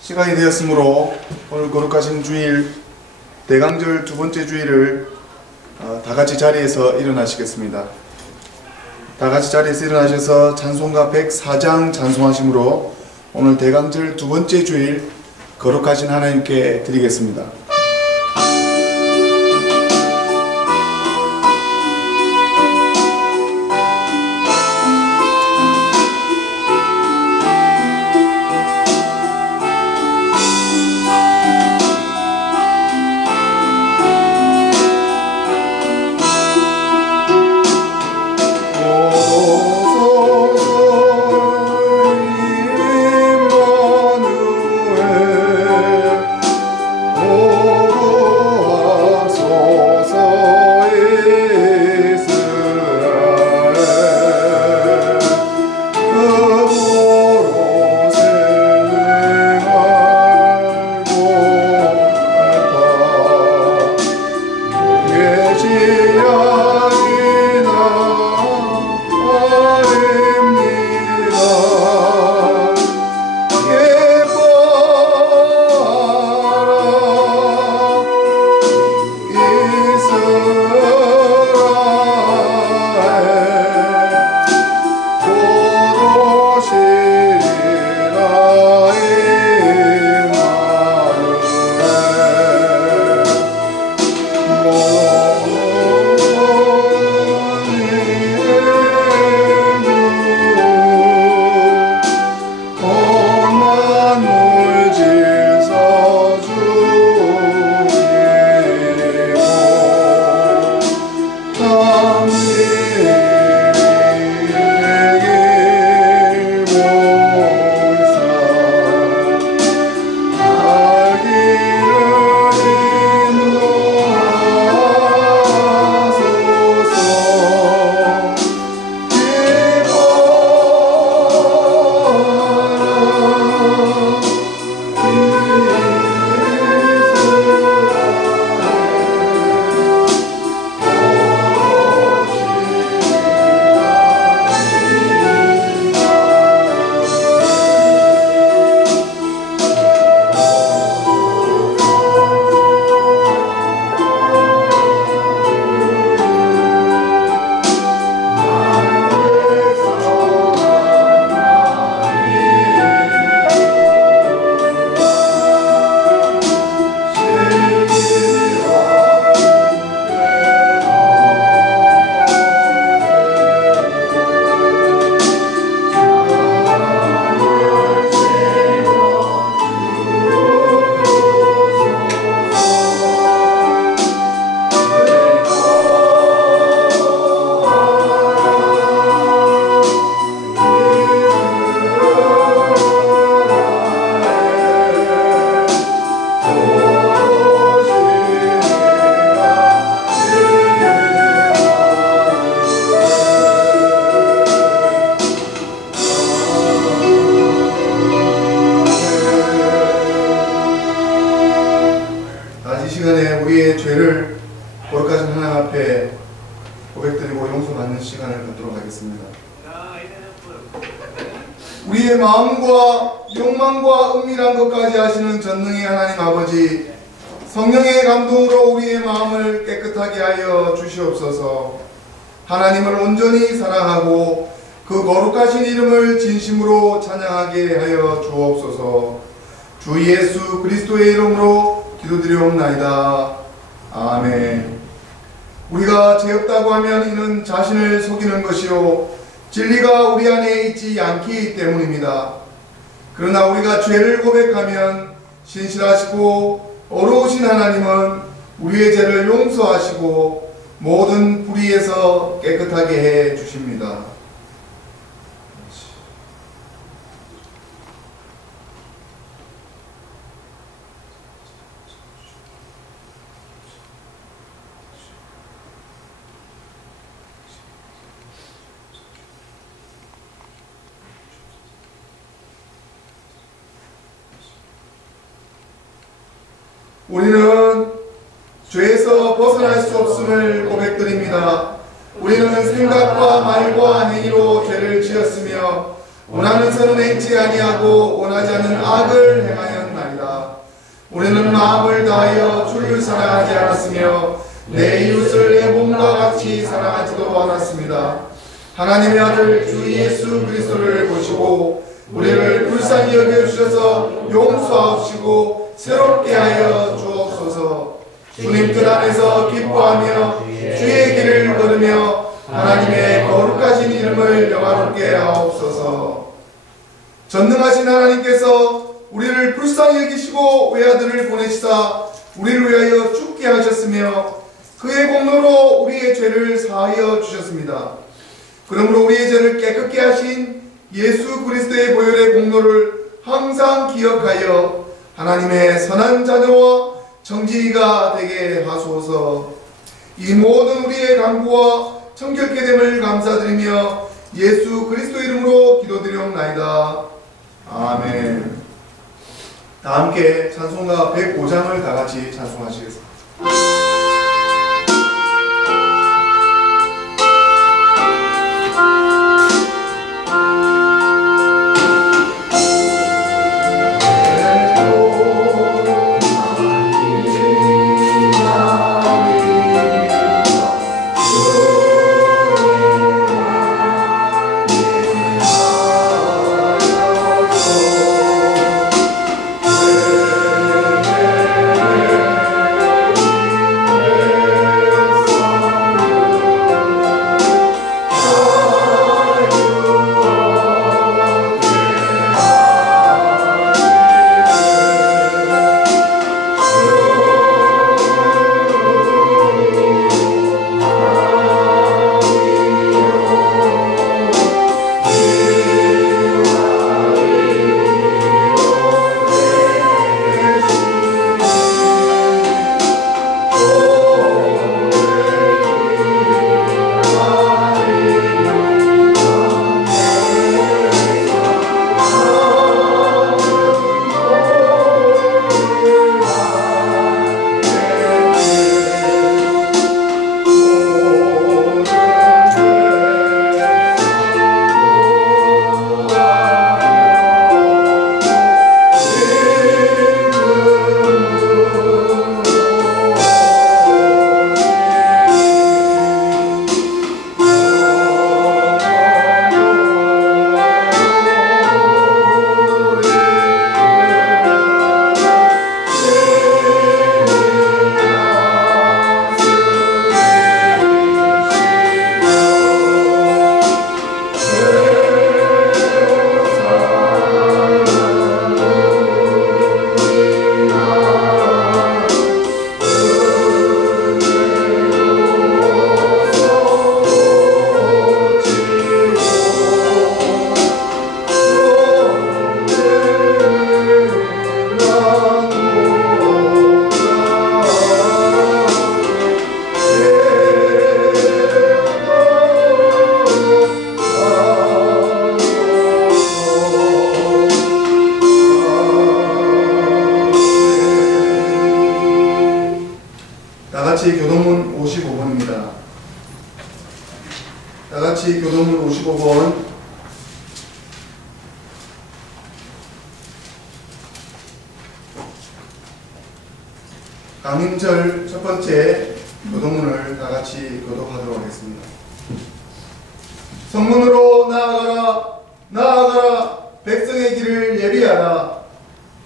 시간이 되었으므로 오늘 거룩하신 주일 대강절 두 번째 주일을 다같이 자리에서 일어나시겠습니다. 다같이 자리에서 일어나셔서 찬송가 104장 찬송하심으로 오늘 대강절 두 번째 주일 거룩하신 하나님께 드리겠습니다. 우리의 죄를 거룩하신 하나님 앞에 고백드리고 용서받는 시간을 갖도록 하겠습니다. 우리의 마음과 욕망과 은밀한 것까지 아시는 전능의 하나님 아버지, 성령의 감동으로 우리의 마음을 깨끗하게 하여 주시옵소서. 하나님을 온전히 사랑하고 그 거룩하신 이름을 진심으로 찬양하게 하여 주옵소서. 주 예수 그리스도의 이름으로 기도드리옵나이다. 아멘. 우리가 죄 없다고 하면 이는 자신을 속이는 것이요 진리가 우리 안에 있지 않기 때문입니다. 그러나 우리가 죄를 고백하면 신실하시고 어려우신 하나님은 우리의 죄를 용서하시고 모든 불의에서 깨끗하게 해 주십니다. 우리는 죄에서 벗어날 수 없음을 고백드립니다. 우리는 생각과 말과 행위로 죄를 지었으며 원하는 선은 행치 아니하고 원하지 않는 악을 행하였나이다. 우리는 마음을 다하여 주를 사랑하지 않았으며 내 이웃을 내 몸과 같이 사랑하지도 않았습니다. 하나님의 아들 주 예수 그리스도를 보시고 우리를 불쌍히 여겨주셔서 용서하시고 새롭게 하여 주옵소서. 주님 뜻 안에서 기뻐하며 주의 길을 걸으며 하나님의 거룩하신 이름을 영화롭게 하옵소서. 전능하신 하나님께서 우리를 불쌍히 여기시고 외아들을 보내시사 우리를 위하여 죽게 하셨으며 그의 공로로 우리의 죄를 사하여 주셨습니다. 그러므로 우리의 죄를 깨끗게 하신 예수 그리스도의 보혈의 공로를 항상 기억하여 하나님의 선한 자녀와 정직이가 되게 하소서. 이 모든 우리의 간구와 청결케 됨을 감사드리며 예수 그리스도 이름으로 기도드리옵나이다. 아멘. 다 함께 찬송가 105장을 다 같이 찬송하시겠습니다. 교동문 55번입니다. 다같이 교동문 55번. 강림절 첫 번째 교동문을 다같이 교독하도록 하겠습니다. 성문으로 나아가라, 나아가라, 백성의 길을 예비하라.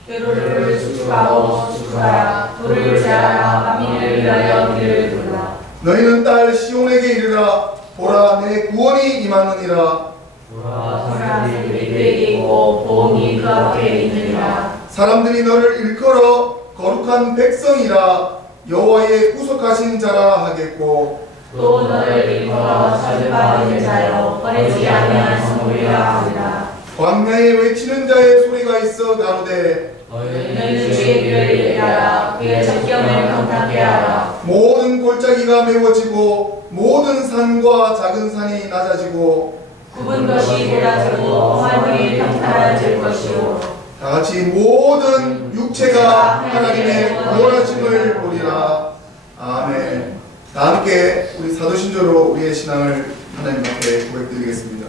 궤로를 수축하고 수축하라. 돌을 제하라. 만민을 위하여 길을 돌라. 너희는 딸 시온에게 이르라. 보라, 내 구원이 임하느니라. 보라, 새들이 그에게 있고 보응이 그 앞에 있느니라. 사람들이 너를 일컬어 거룩한 백성이라, 여호와의 구속하신 자라 하겠고, 또 너를 일컬어 찾을받은 자여 버리지 아니한 성물이라 하리라. 광야에 외치는 자의 소리가 있어 가로되, 너희는 주의 길을 예비하라. 그의 적경을 강타케 하라. 모든 골짜기가 메워지고 모든 산과 작은 산이 낮아지고 굽은 것이 쏟아지고 하늘이 평탄해질 것이요. 다같이 모든 육체가 하나님의 구원하심을 보리라. 아멘. 다 함께 우리 사도신조로 우리의 신앙을 하나님 앞에 고백드리겠습니다.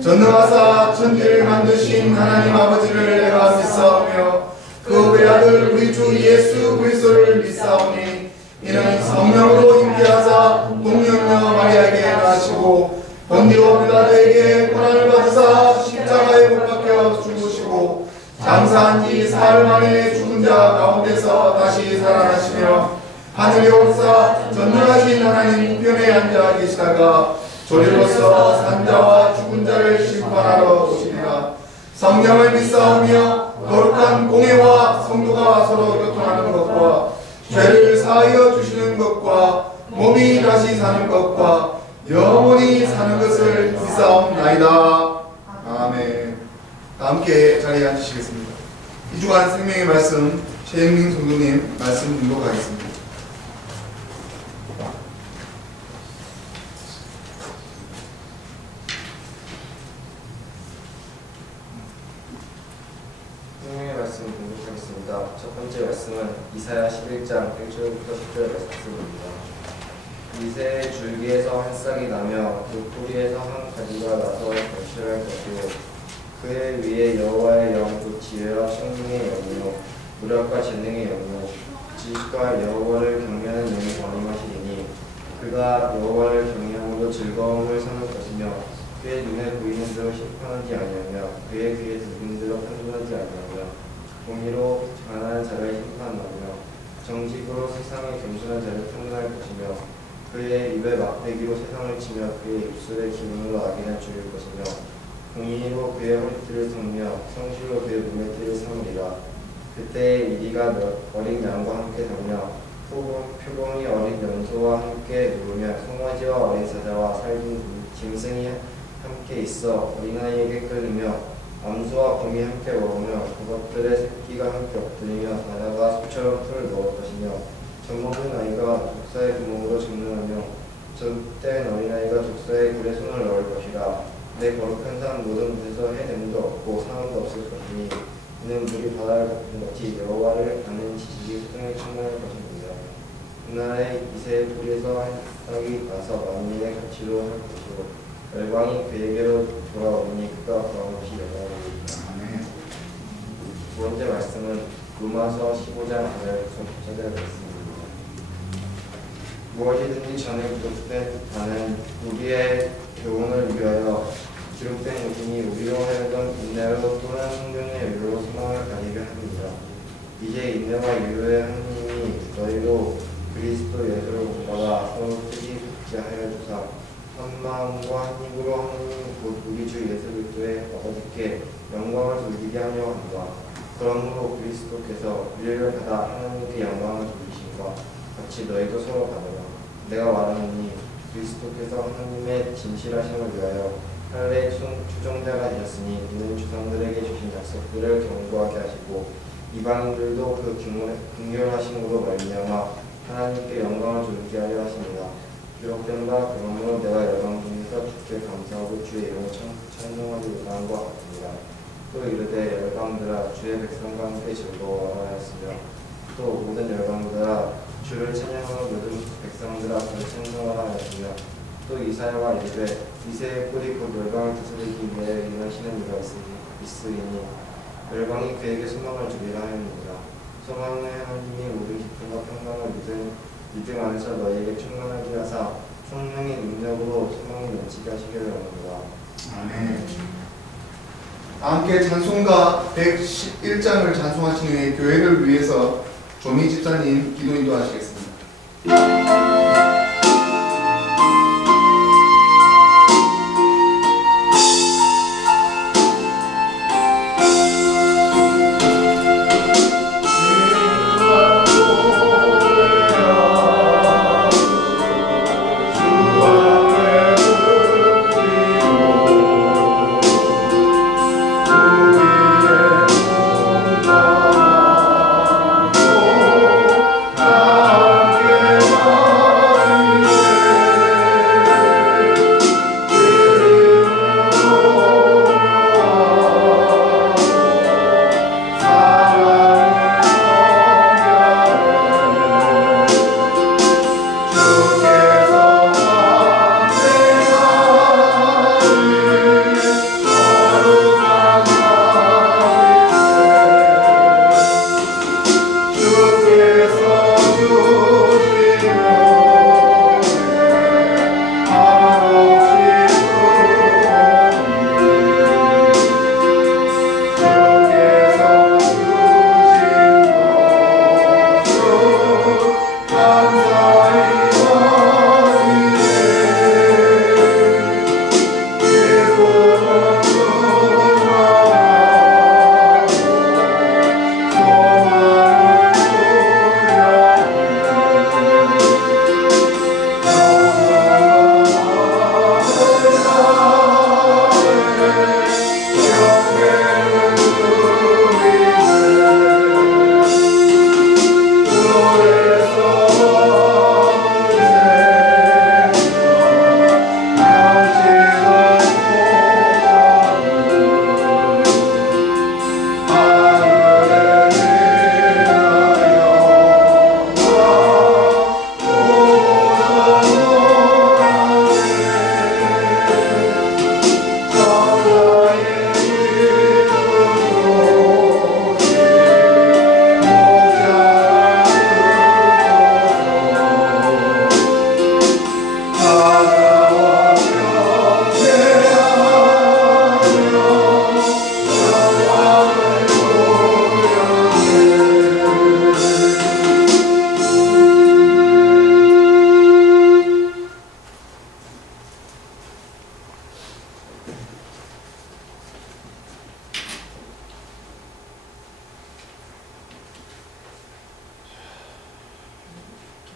전능하사 천지를 만드신 하나님 아버지를 내가 믿사오며 그 외아들 우리 주 본디오 빌라도에게 고난을 받으사 십자가에 못 박혀 죽으시고 장사한 지 사흘 만에 죽은 자 가운데서 다시 살아나시며 하늘에 올사 전능하신 하나님 우편에 앉아 계시다가 조리로서 산자와 죽은 자를 심판하러 오시리라. 성령을 믿사오며 거룩한 공회와 성도가 서로 교통하는 것과 죄를 사하여 주시는 것과 몸이 다시 사는 것과 영원히 사는 것을 믿사옵나이다. 아멘. 함께 자리에 앉으시겠습니다. 이 주간 생명의 말씀 최영민 성도님 말씀 등록하겠습니다. 성령의 말씀 공독하겠습니다. 첫 번째 말씀은 이사야 11장 1절부터 10절 말씀입니다. 이새의 줄기에서 한 싹이 나며 그 뿌리에서 한 가지가 나서 결실할 것이요 그의 위에 여호와의 영 곧 지혜와 성령의 영이요 무력과 재능의 영이요 지식과 여호와를 경외하는 영이 강림하시리니 그가 여호와를 경외함으로 즐거움을 삼을 것이며 그의 눈에 보이는 대로 심판하지 아니하며 그의 귀에 들리는 대로 판단하지 아니하며 공의로 가난한 자를 심판하며 정직으로 세상의 겸손한 자를 판단할 것이며 그의 입에 막대기로 세상을 치며 그의 입술에 기름으로 악인을 죽일 것이며 공의로 그의 허리띠를 섞며 성실로 그의 몸의 띠를 삼으리라. 그때 이리가 어린 양과 함께 달며 표범이 어린 염소와 함께 누우며 송아지와 어린 사자와 살균 짐승이 함께 있어 어린아이에게 끌리며 암소와 곰이 함께 먹으며 그것들의 새끼가 함께 엎드리며 바다가 소처럼 풀을 넣을 것이며 젖먹은 아이가 족사의 구멍으로 증능하며 젖된 어린아이가 족사의 굴에 손을 넣을 것이라. 내 거룩한 산 모든 곳에서 해냄도 없고 상함도 없을 것이니 이는 물이 바다를 덮은 것이 여호와를 아는 지식이 세상에 충만할 것입니다. 그날에 이새의 뿌리에서 한 싹이 나서 만민의 가치로 할 것이고 열방이 그에게로 돌아오니 그가 구한 것이 영광입니다. 두 번째 말씀은 로마서 15장 4절 말씀입니다. 무엇이든지 전에 기록된 바는 우리의 교훈을 위하여 기록된 것이니 우리로 하여금 인내로 또는 성령의 유로로 소망을 가지게 합니다. 이제 인내와 유로의 하나님이 너희로 그리스도 예수를 본받아 서로 뜻이 같게 하여 주사 한 마음과 한 입으로 하나님 곧 우리 주 예수 그리스도의 아버지께 영광을 돌리게 하려 한다. 그러므로 그리스도께서 우리를 받아 하나님께 영광을 돌리심과 같이 너희도 서로 받으라. 내가 말하노니 그리스도께서 하나님의 진실하심을 위하여 할례 추종자가 되셨으니 이는 조상들에게 주신 약속들을 견고하게 하시고 이방인들도 그 긍휼하심으로 말미암아 하나님께 영광을 돌리게 하려 하십니다. 기록된 바 그러므로 내가 열방 중에서 주께 감사하고 주의 이름을 찬송하기 원한 것 같습니다. 또 이르되 열방들아 주의 백성과 함께 즐거워하라 하였으며 또 모든 열방들아 주를 찬양하고 모든 백성들아 주를 찬송하라 하였으며 또 이사야와 이르되 이새의 뿌리 곧 열방을 다스리기 위해 일하시는 이가 있으리니 열방이 그에게 소망을 주리라 하였느니라. 소망의 하나님이 모든 기쁨과 평강을 믿음 안에서 너희에게 충만하게 하사 성령의 능력으로 소망을 넘치게 하시기를 원합니다. 아멘. 함께 찬송가 111장을 찬송하시는 교회를 위해서 조미 집사님 기도 인도하시겠습니다. 함께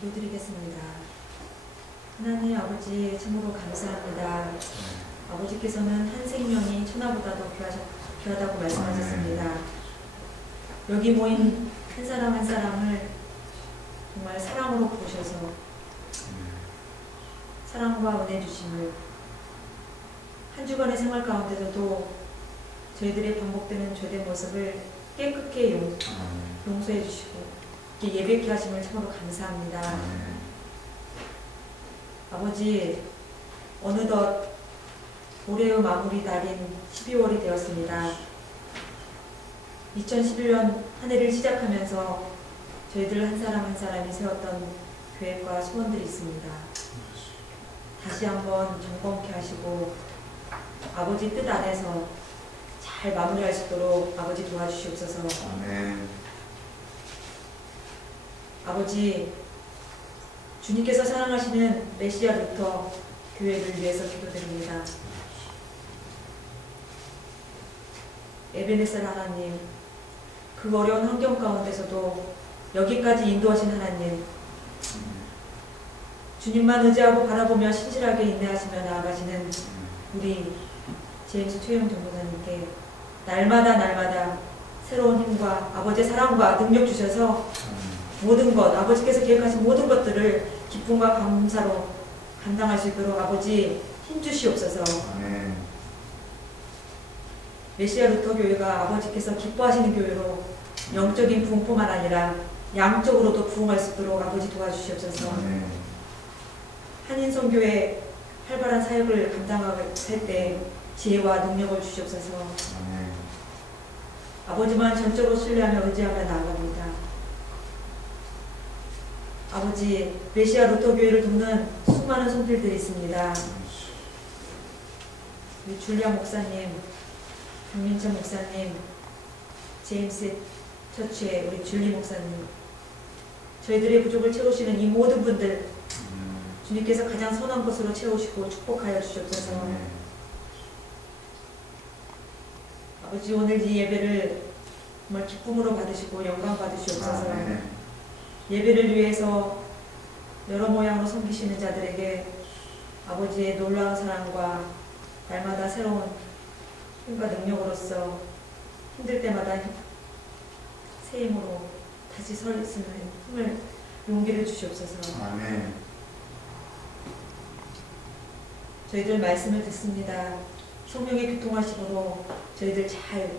기도드리겠습니다. 하나님 아버지 참으로 감사합니다. 아버지께서는 한 생명이 천하보다도 귀하다고 말씀하셨습니다. 여기 모인 한 사람 한 사람을 정말 사랑으로 부르셔서 사랑과 은혜 주심을 한 주간의 생활 가운데서도 저희들의 반복되는 죄된 모습을 깨끗게 용서해 주시고 이렇게 예배케 하심을 참으로 감사합니다. 아버지, 어느덧 올해의 마무리 달인 12월이 되었습니다. 2011년 한 해를 시작하면서 저희들 한 사람 한 사람이 세웠던 계획과 소원들이 있습니다. 다시 한번 점검케 하시고 아버지 뜻 안에서 잘 마무리할 수 있도록 아버지 도와주시옵소서. 아멘. 아버지, 주님께서 사랑하시는 메시아 루터 교회를 위해서 기도드립니다. 에베네셀 하나님, 그 어려운 환경 가운데서도 여기까지 인도하신 하나님, 주님만 의지하고 바라보며 신실하게 인내하시며 나아가시는 우리 제임스 최영 전도사님께 날마다 새로운 힘과 아버지의 사랑과 능력 주셔서 모든 것, 아버지께서 계획하신 모든 것들을 기쁨과 감사로 감당할 수 있도록 아버지 힘 주시옵소서. 아멘. 메시아 루터 교회가 아버지께서 기뻐하시는 교회로 영적인 부흥뿐만 아니라 양적으로도 부흥할 수 있도록 아버지 도와주시옵소서. 아멘. 한인선교회 활발한 사역을 감당할 때 지혜와 능력을 주시옵소서. 아멘. 아버지만 전적으로 신뢰하며 의지하며 나아갑니다. 아버지, 메시아 루터 교회를 돕는 수많은 손길들이 있습니다. 우리 줄리아 목사님, 박민철 목사님, 제임스 처치의 우리 줄리 목사님, 저희들의 부족을 채우시는 이 모든 분들 주님께서 가장 선한 것으로 채우시고 축복하여 주시옵소서. 아버지, 오늘 이 예배를 정말 기쁨으로 받으시고 영광 받으시옵소서. 예배를 위해서 여러 모양으로 섬기시는 자들에게 아버지의 놀라운 사랑과 날마다 새로운 힘과 능력으로서 힘들 때마다 새 힘으로 다시 설 수 있는 힘을, 용기를 주시옵소서. 아멘. 저희들 말씀을 듣습니다. 성령의 교통하심으로 저희들 잘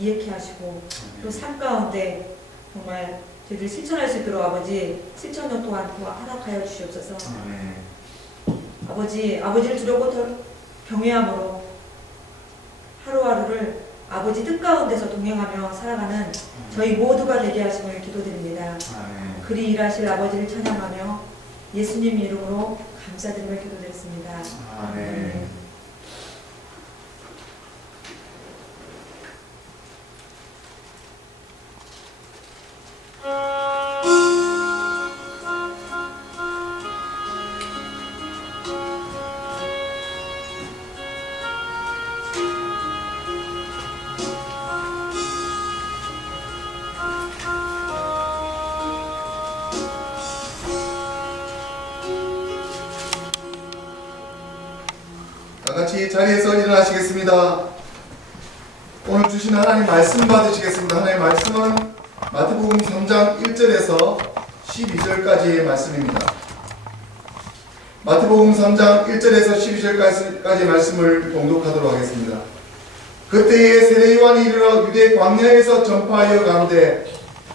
이해케 하시고 또 삶 가운데 정말 저희들 실천할 수 있도록 아버지 실천력 또한 허락하여 주시옵소서. 아멘. 아버지를 두렵고 경외함으로 하루하루를 아버지 뜻 가운데서 동행하며 살아가는 저희 모두가 되게 하심을 기도드립니다. 아멘. 그리 일하실 아버지를 찬양하며 예수님 이름으로 감사드리며 기도드렸습니다. 아멘. 같이 자리에서 일어나시겠습니다. 오늘 주신 하나님 말씀 받으시겠습니다. 하나님 말씀은 마태복음 3장 1절에서 12절까지의 말씀입니다. 마태복음 3장 1절에서 12절까지 말씀을 봉독하도록 하겠습니다. 그때에 세례 요한이 이르러 유대 광야에서 전파하여 가로되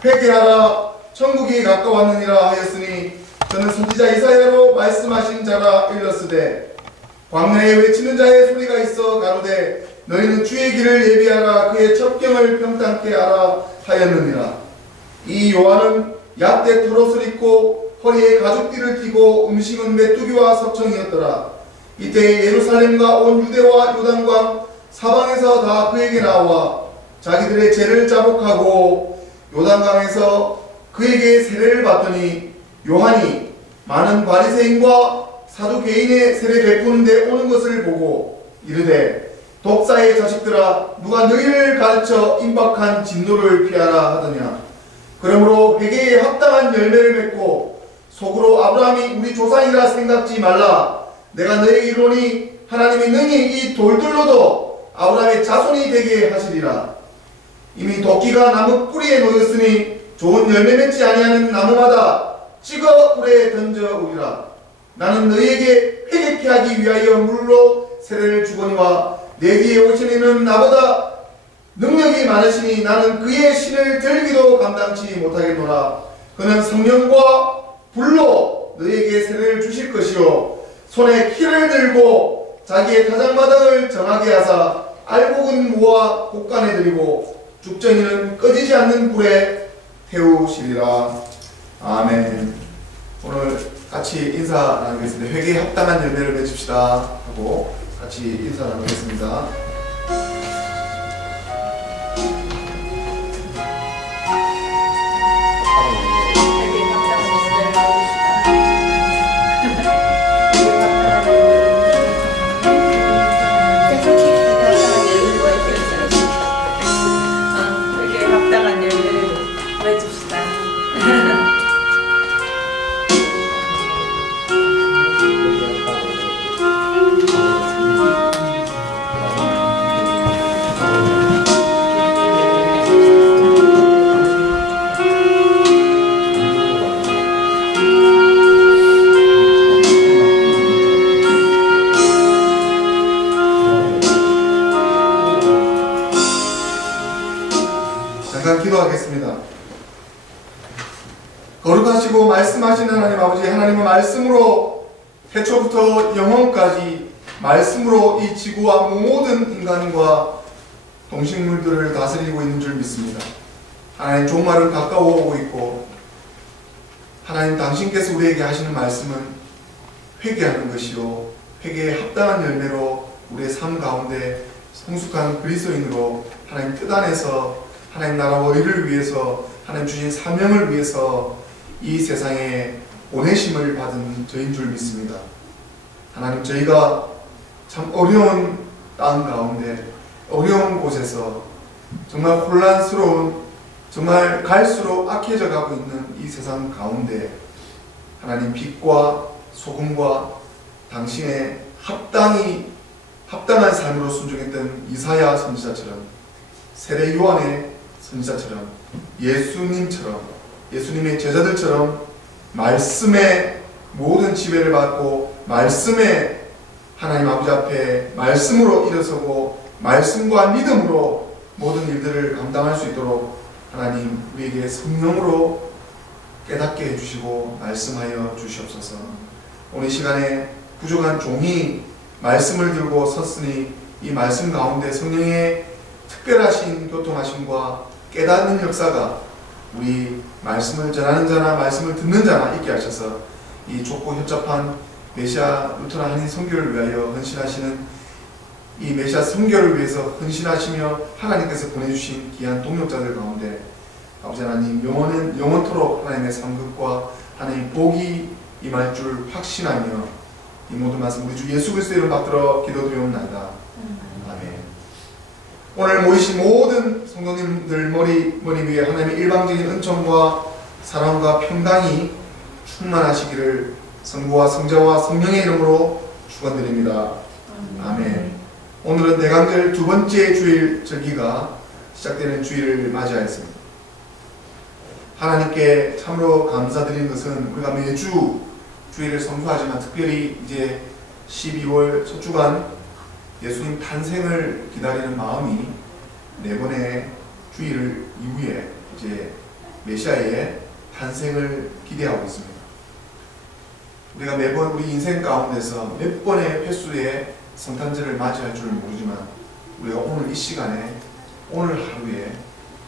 회개하라 천국이 가까웠느니라 하였으니 저는 선지자 이사야로 말씀하신 자라 일렀으되 광야에 외치는 자의 소리가 있어 가로되 너희는 주의 길을 예비하라 그의 첩경을 평탄케 하라 하였느니라. 이 요한은 약대 털옷을 입고 허리에 가죽띠를 띠고 음식은 메뚜기와 석청이었더라. 이때 예루살렘과 온 유대와 요단강 사방에서 다 그에게 나와 자기들의 죄를 자복하고 요단강에서 그에게 세례를 받더니 요한이 많은 바리새인과 사두개인의 세례 베푸는 데 오는 것을 보고 이르되 독사의 자식들아 누가 너희를 가르쳐 임박한 진노를 피하라 하더냐. 그러므로 회개에 합당한 열매를 맺고 속으로 아브라함이 우리 조상이라 생각지 말라. 내가 너에게 이르노니 하나님이 능히 이 돌들로도 아브라함의 자손이 되게 하시리라. 이미 도끼가 나무 뿌리에 놓였으니 좋은 열매 맺지 아니하는 나무마다 찍어 불에 던져 오리라. 나는 너희에게 회개케 하기 위하여 물로 세례를 주거니와 내 뒤에 오신 이는 나보다 능력이 많으시니 나는 그의 신을 들기도 감당치 못하겠노라. 그는 성령과 불로 너희에게 세례를 주실 것이요 손에 키를 들고 자기의 타작마당을 정하게 하사 알곡은 모아 곡간에 들이고 죽정이는 꺼지지 않는 불에 태우시리라. 아멘. 오늘 같이 인사 나누겠습니다. 회개에 합당한 열매를 맺읍시다 하고 같이 인사 나누겠습니다. 기도하겠습니다. 거룩하시고 말씀하시는 하나님 아버지, 하나님은 말씀으로 태초부터 영원까지 말씀으로 이 지구와 모든 인간과 동식물들을 다스리고 있는 줄 믿습니다. 하나님 종말은 가까워 오고 있고 하나님 당신께서 우리에게 하시는 말씀은 회개하는 것이요 회개에 합당한 열매로 우리의 삶 가운데 성숙한 그리스도인으로 하나님 뜻 안에서 하나님 나라와 의를 위해서 하나님 주신 사명을 위해서 이 세상에 보내심을 받은 저인 줄 믿습니다. 하나님 저희가 참 어려운 땅 가운데 어려운 곳에서 정말 혼란스러운 정말 갈수록 악해져 가고 있는 이 세상 가운데 하나님 빛과 소금과 당신의 합당한 삶으로 순종했던 이사야 선지자처럼 세례 요한의 선지자처럼 예수님처럼 예수님의 제자들처럼 말씀의 모든 지배를 받고 말씀의 하나님 아버지 앞에 말씀으로 일어서고 말씀과 믿음으로 모든 일들을 감당할 수 있도록 하나님 우리에게 성령으로 깨닫게 해주시고 말씀하여 주시옵소서. 오늘 시간에 부족한 종이 말씀을 들고 섰으니 이 말씀 가운데 성령의 특별하신 교통하심과 깨닫는 역사가 우리 말씀을 전하는 자나 말씀을 듣는 자나 있게 하셔서 이 좁고 협잡한 메시아 루터나 한인 선교를 위하여 헌신하시는 이 메시아 선교를 위해서 헌신하시며 하나님께서 보내주신 귀한 동역자들 가운데 아버지 하나님 영원토록 하나님의 상급과 하나님의 복이 임할 줄 확신하며 이 모든 말씀 우리 주 예수 그리스도의 이름 받들어 기도드리옵나이다. 아멘. 오늘 모이신 모든 성도님들 머리 위에 하나님의 일방적인 은총과 사랑과 평강이 충만하시기를 성부와 성자와 성령의 이름으로 축원드립니다. 아멘. 오늘은 대강절 두 번째 주일 절기가 시작되는 주일을 맞이하였습니다. 하나님께 참으로 감사드리는 것은 우리가 매주 주일을 성수하지만 특별히 이제 12월 첫 주간 예수님 탄생을 기다리는 마음이 네 번의 주일 이후에 이제 메시아의 탄생을 기대하고 있습니다. 우리가 매번 우리 인생 가운데서 몇 번의 횟수의 성탄절을 맞이할 줄 모르지만 우리가 오늘 이 시간에 오늘 하루에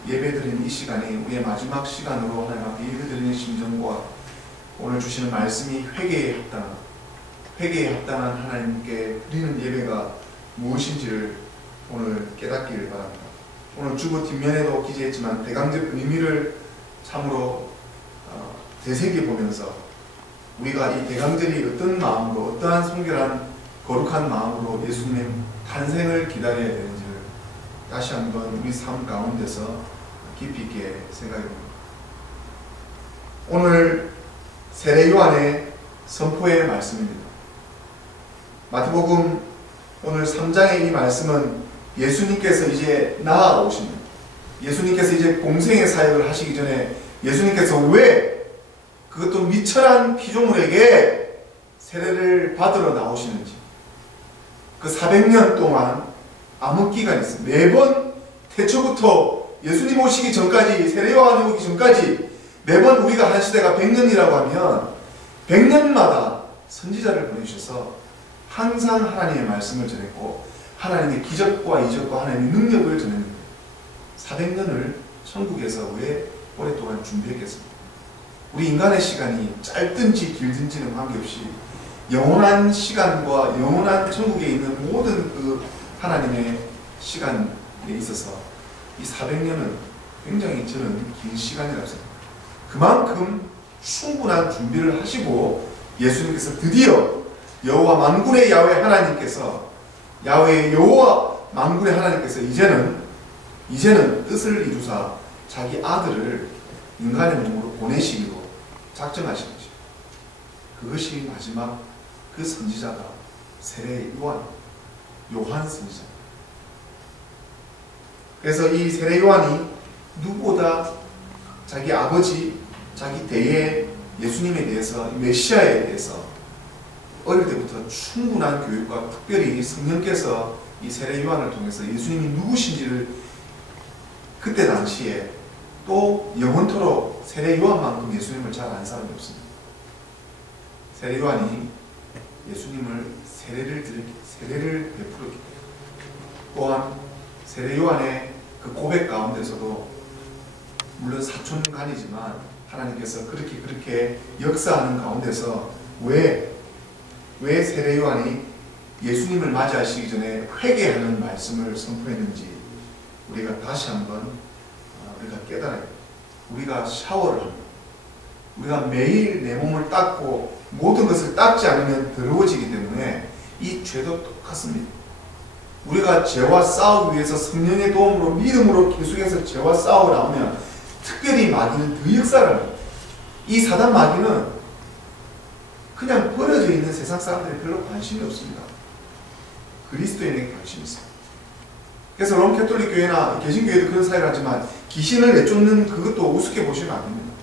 예배드리는 이 시간이 우리의 마지막 시간으로 하나님 앞에 예배드리는 심정과 오늘 주시는 말씀이 회개에 합당한 하나님께 드리는 예배가 무엇인지를 오늘 깨닫기를 바랍니다. 오늘 주보 뒷면에도 기재했지만 대강절 의미를 참으로 되새겨보면서 우리가 이 대강절이 어떤 마음으로 어떠한 성결한 거룩한 마음으로 예수님의 탄생을 기다려야 되는지를 다시 한번 우리 삶 가운데서 깊이 있게 생각해 봅니다. 오늘 세례 요한의 선포의 말씀입니다. 마태복음 오늘 3장의 이 말씀은 예수님께서 이제 나아오십니다. 예수님께서 이제 공생의 사역을 하시기 전에 예수님께서 왜 그것도 미천한 피조물에게 세례를 받으러 나오시는지, 그 400년 동안 암흑기간이 있습니다. 매번 태초부터 예수님 오시기 전까지, 세례 요한이 오기 전까지 매번 우리가 한 시대가 100년이라고 하면 100년마다 선지자를 보내주셔서 항상 하나님의 말씀을 전했고 하나님의 기적과 이적과 하나님의 능력을 전했는데 400년을 천국에서 왜 오랫동안 준비했겠습니까? 우리 인간의 시간이 짧든지 길든지는 관계없이 영원한 시간과 영원한 천국에 있는 모든 그 하나님의 시간에 있어서 이 400년은 굉장히 저는 긴 시간이라고 생각합니다. 그만큼 충분한 준비를 하시고 예수님께서 드디어 여호와 만군의 야훼 하나님께서, 야훼 여호와 만군의 하나님께서 이제는 뜻을 이루사 자기 아들을 인간의 몸으로 보내시기로 작정하신 것입니다. 그것이 마지막 그 선지자가 세례 요한 선지자. 그래서 이 세례 요한이 누구보다 자기 아버지, 자기 대의 예수님에 대해서, 메시아에 대해서 어릴 때부터 충분한 교육과 특별히 성령께서 이 세례 요한을 통해서 예수님이 누구신지를 그때 당시에 또 영원토록 세례 요한만큼 예수님을 잘 아는 사람이 없습니다. 세례 요한이 예수님을 세례를 베풀었기 때문에, 또한 세례 요한의 그 고백 가운데서도 물론 사촌간이지만 하나님께서 그렇게 역사하는 가운데서 왜 세례 요한이 예수님을 맞이하시기 전에 회개하는 말씀을 선포했는지 우리가 다시 한번 우리가 깨달아야 됩니다. 우리가 샤워를 합니다. 우리가 매일 내 몸을 닦고 모든 것을 닦지 않으면 더러워지기 때문에 이 죄도 똑같습니다. 우리가 죄와 싸우기 위해서 성령의 도움으로 믿음으로 계속해서 죄와 싸우고 나오면 특별히 마귀는 더 역사를 합니다. 이 사단 마귀는 그냥 버려져 있는 세상 사람들이 별로 관심이 없습니다. 그리스도인에게 관심이 있습니다. 그래서 롬캐톨릭 교회나 개신교회도 그런 사회를 하지만 귀신을 내쫓는 그것도 우습게 보시면 안 됩니다.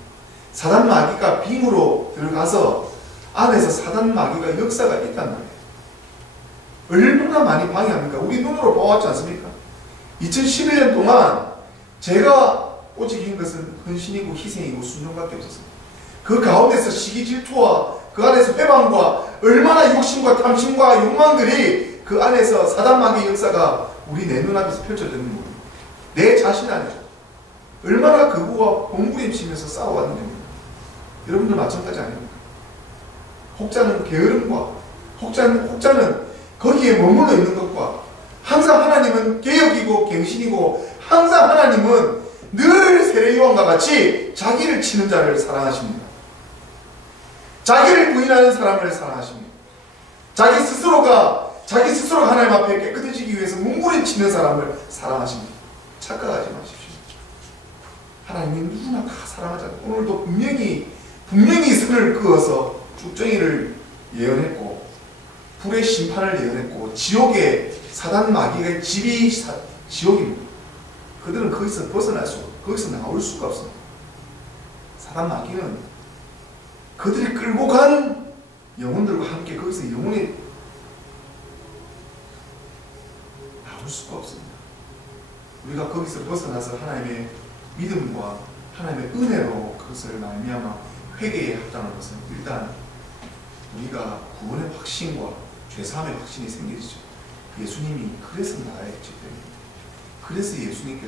사단 마귀가 빙으로 들어가서 안에서 사단 마귀가 역사가 있단 말이에요. 얼마나 많이 방해합니까? 우리 눈으로 보았지 않습니까? 2011년 동안 제가 오직 인 것은 헌신이고 희생이고 순종밖에 없었습니다. 그 가운데서 시기 질투와 그 안에서 회방과 얼마나 욕심과 탐심과 욕망들이 그 안에서 사단 마귀의 역사가 우리 내 눈앞에서 펼쳐지는 겁니다. 내 자신 안에서 얼마나 그거와 몸부림치면서 싸워왔는 겁니다. 여러분들 마찬가지 아닙니까? 혹자는 게으름과 혹자는 거기에 머물러 있는 것과 항상 하나님은 개혁이고 갱신이고 항상 하나님은 늘 세례 요한과 같이 자기를 치는 자를 사랑하십니다. 자기를 부인하는 사람을 사랑하십니다. 자기 스스로가 하나님 앞에 깨끗해지기 위해서 몸부림치는 사람을 사랑하십니다. 착각하지 마십시오. 하나님이 누구나 다 사랑하잖아요. 오늘도 분명히 선을 그어서 죽정이를 예언했고 불의 심판을 예언했고 지옥의 사단 마귀의 집이 지옥입니다. 그들은 거기서 거기서 나올 수가 없습니다. 사단 마귀는 그들이 끌고 간 영혼들과 함께 거기서 영혼이 나올 수가 없습니다. 우리가 거기서 벗어나서 하나님의 믿음과 하나님의 은혜로 그것을 말미암아 회개에 합당한 것은 일단 우리가 구원의 확신과 죄사함의 확신이 생기죠. 예수님이 그래서 나아했기 때문에, 그래서 예수님이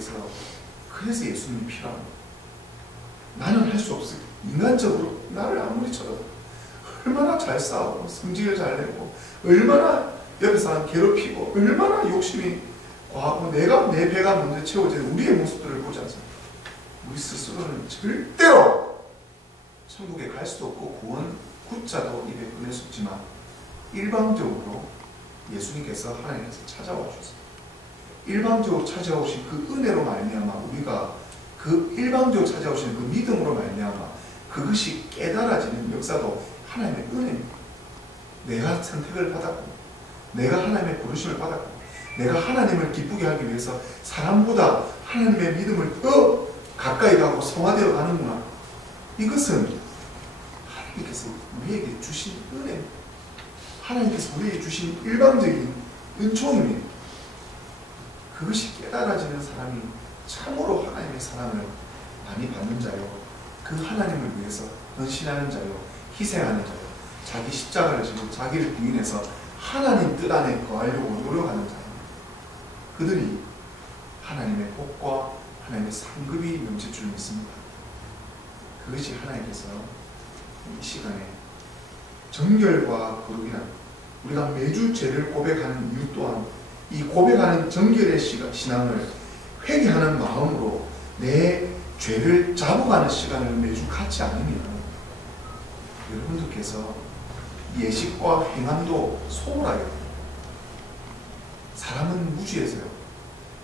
필요합니다. 나는 할 수 없어요. 인간적으로 나를 아무리 쳐도 얼마나 잘 싸우고 성질을 잘 내고 얼마나 옆에 사람 괴롭히고 얼마나 욕심이 과하고 내가 내 배가 먼저 채워지는 우리의 모습들을 보지 않습니까? 우리 스스로는 절대로 천국에 갈 수도 없고 구원 굿자도 입에 꺼낼 수 없지만 일방적으로 예수님께서 하나님께서 찾아와 주셨습니다. 일방적으로 찾아오신 그 은혜로 말미암아 우리가 그 일방적으로 찾아오시는 그 믿음으로 말미암아 그것이 깨달아지는 역사도 하나님의 은혜입니다. 내가 선택을 받았고, 내가 하나님의 부르심을 받았고, 내가 하나님을 기쁘게 하기 위해서 사람보다 하나님의 믿음을 더 가까이 가고 성화되어 가는구나. 이것은 하나님께서 우리에게 주신 은혜입니다. 하나님께서 우리에게 주신 일방적인 은총입니다. 그것이 깨달아지는 사람이 참으로 하나님의 사랑을 많이 받는 자요, 그 하나님을 위해서 헌신하는 자요, 희생하는 자요, 자기 십자가를 지고 자기를 부인해서 하나님 뜻 안에 거하려고 노력하는 자입니다. 그들이 하나님의 복과 하나님의 상급이 넘칠 줄 믿습니다. 그것이 하나님께서 이 시간에 정결과 거룩이란, 우리가 매주 죄를 고백하는 이유 또한 이 고백하는 정결의 신앙을 회개하는 마음으로 내 죄를 잡아가는 시간을 매주 갖지 않으면 여러분들께서 예식과 행함도 소홀하게 됩니다. 사람은 무지해서요.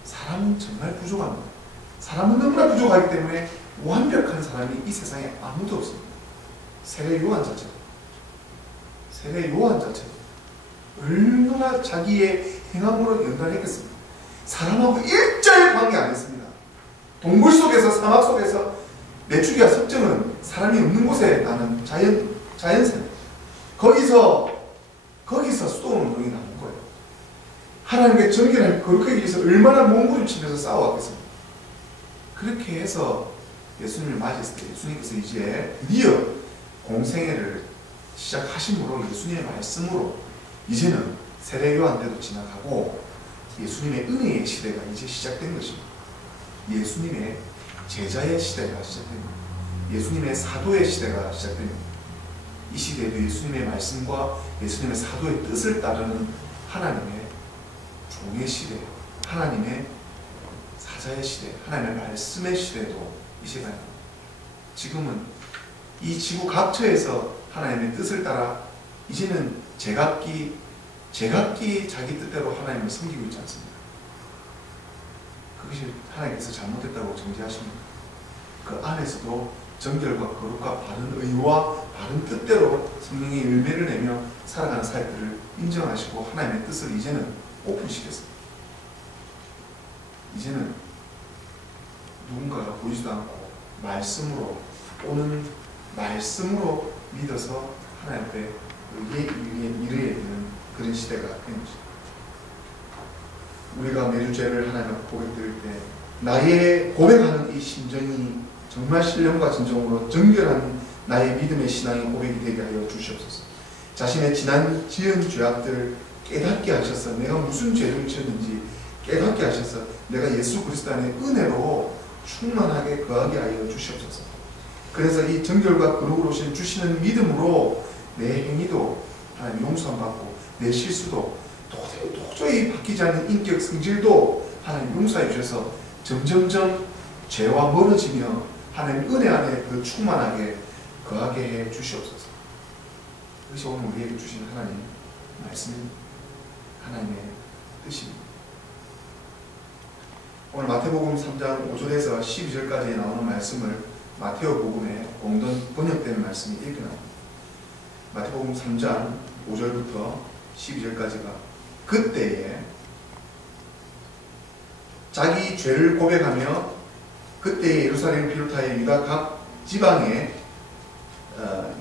사람은 정말 부족합니다. 사람은 너무나 부족하기 때문에 완벽한 사람이 이 세상에 아무도 없습니다. 세례 요한 자체 얼마나 자기의 행함으로 연단했겠습니까? 사람하고 일절 관계 안 했습니다. 동굴 속에서, 사막 속에서 메추기와 석정은 사람이 없는 곳에 나는 자연생, 거기서 수동 운동이 나온 거예요. 하나님께 정결하게 거룩하기 위해서 얼마나 몸부림치면서 싸워왔겠습니까? 그렇게 해서 예수님을 맞이했을 때 예수님께서 이제 드디어 공생애를 시작하심으로 예수님의 말씀으로 이제는 세례 요한 때도 지나가고 예수님의 은혜의 시대가 이제 시작된 것입니다. 예수님의 제자의 시대가 시작됩니다. 예수님의 사도의 시대가 시작됩니다. 이 시대에도 예수님의 말씀과 예수님의 사도의 뜻을 따르는 하나님의 종의 시대, 하나님의 사자의 시대, 하나님의 말씀의 시대도 이 시간입니다. 지금은 이 지구 각처에서 하나님의 뜻을 따라 이제는 제각기 자기 뜻대로 하나님을 섬기고 있지 않습니다. 그것이 하나님께서 잘못됐다고 정죄하십니다. 그 안에서도 정결과 거룩과 바른 의와 바른 뜻대로 성령의 열매를 내며 살아가는 사역들을 인정하시고 하나님의 뜻을 이제는 오픈시켰습니다. 이제는 누군가가 보이지도 않고 말씀으로 오는 말씀으로 믿어서 하나님 앞에 이르게 되는 그런 시대가 된 것입니다. 우리가 매주 죄를 하나님 앞에 고백드릴 때 나의 고백하는 이 심정이 정말 신령과 진정으로 정결한 나의 믿음의 신앙의 고백이 되게 하여 주시옵소서. 자신의 지난 지은 죄악들 깨닫게 하셔서 내가 무슨 죄를 지었는지 깨닫게 하셔서 내가 예수 그리스도 안의 은혜로 충만하게 거하게 하여 주시옵소서. 그래서 이 정결과 거룩으로 주시는 믿음으로 내 행위도 하나님 용서함 받고 내 실수도 도저히 바뀌지 않는 인격 성질도 하나님 용서해 주셔서 점점점 죄와 멀어지며 하나님 은혜 안에 더 충만하게 거하게 해 주시옵소서. 그것이 오늘 우리에게 주신 하나님 말씀입니다. 하나님의 뜻입니다. 오늘 마태복음 3장 5절에서 12절까지 나오는 말씀을 마태복음의 공동 번역된 말씀이 이렇게 나옵니다. 마태복음 3장 5절부터 12절까지가 그때에 자기 죄를 고백하며 그때에 예루살렘을 비롯하여 유다 각 지방에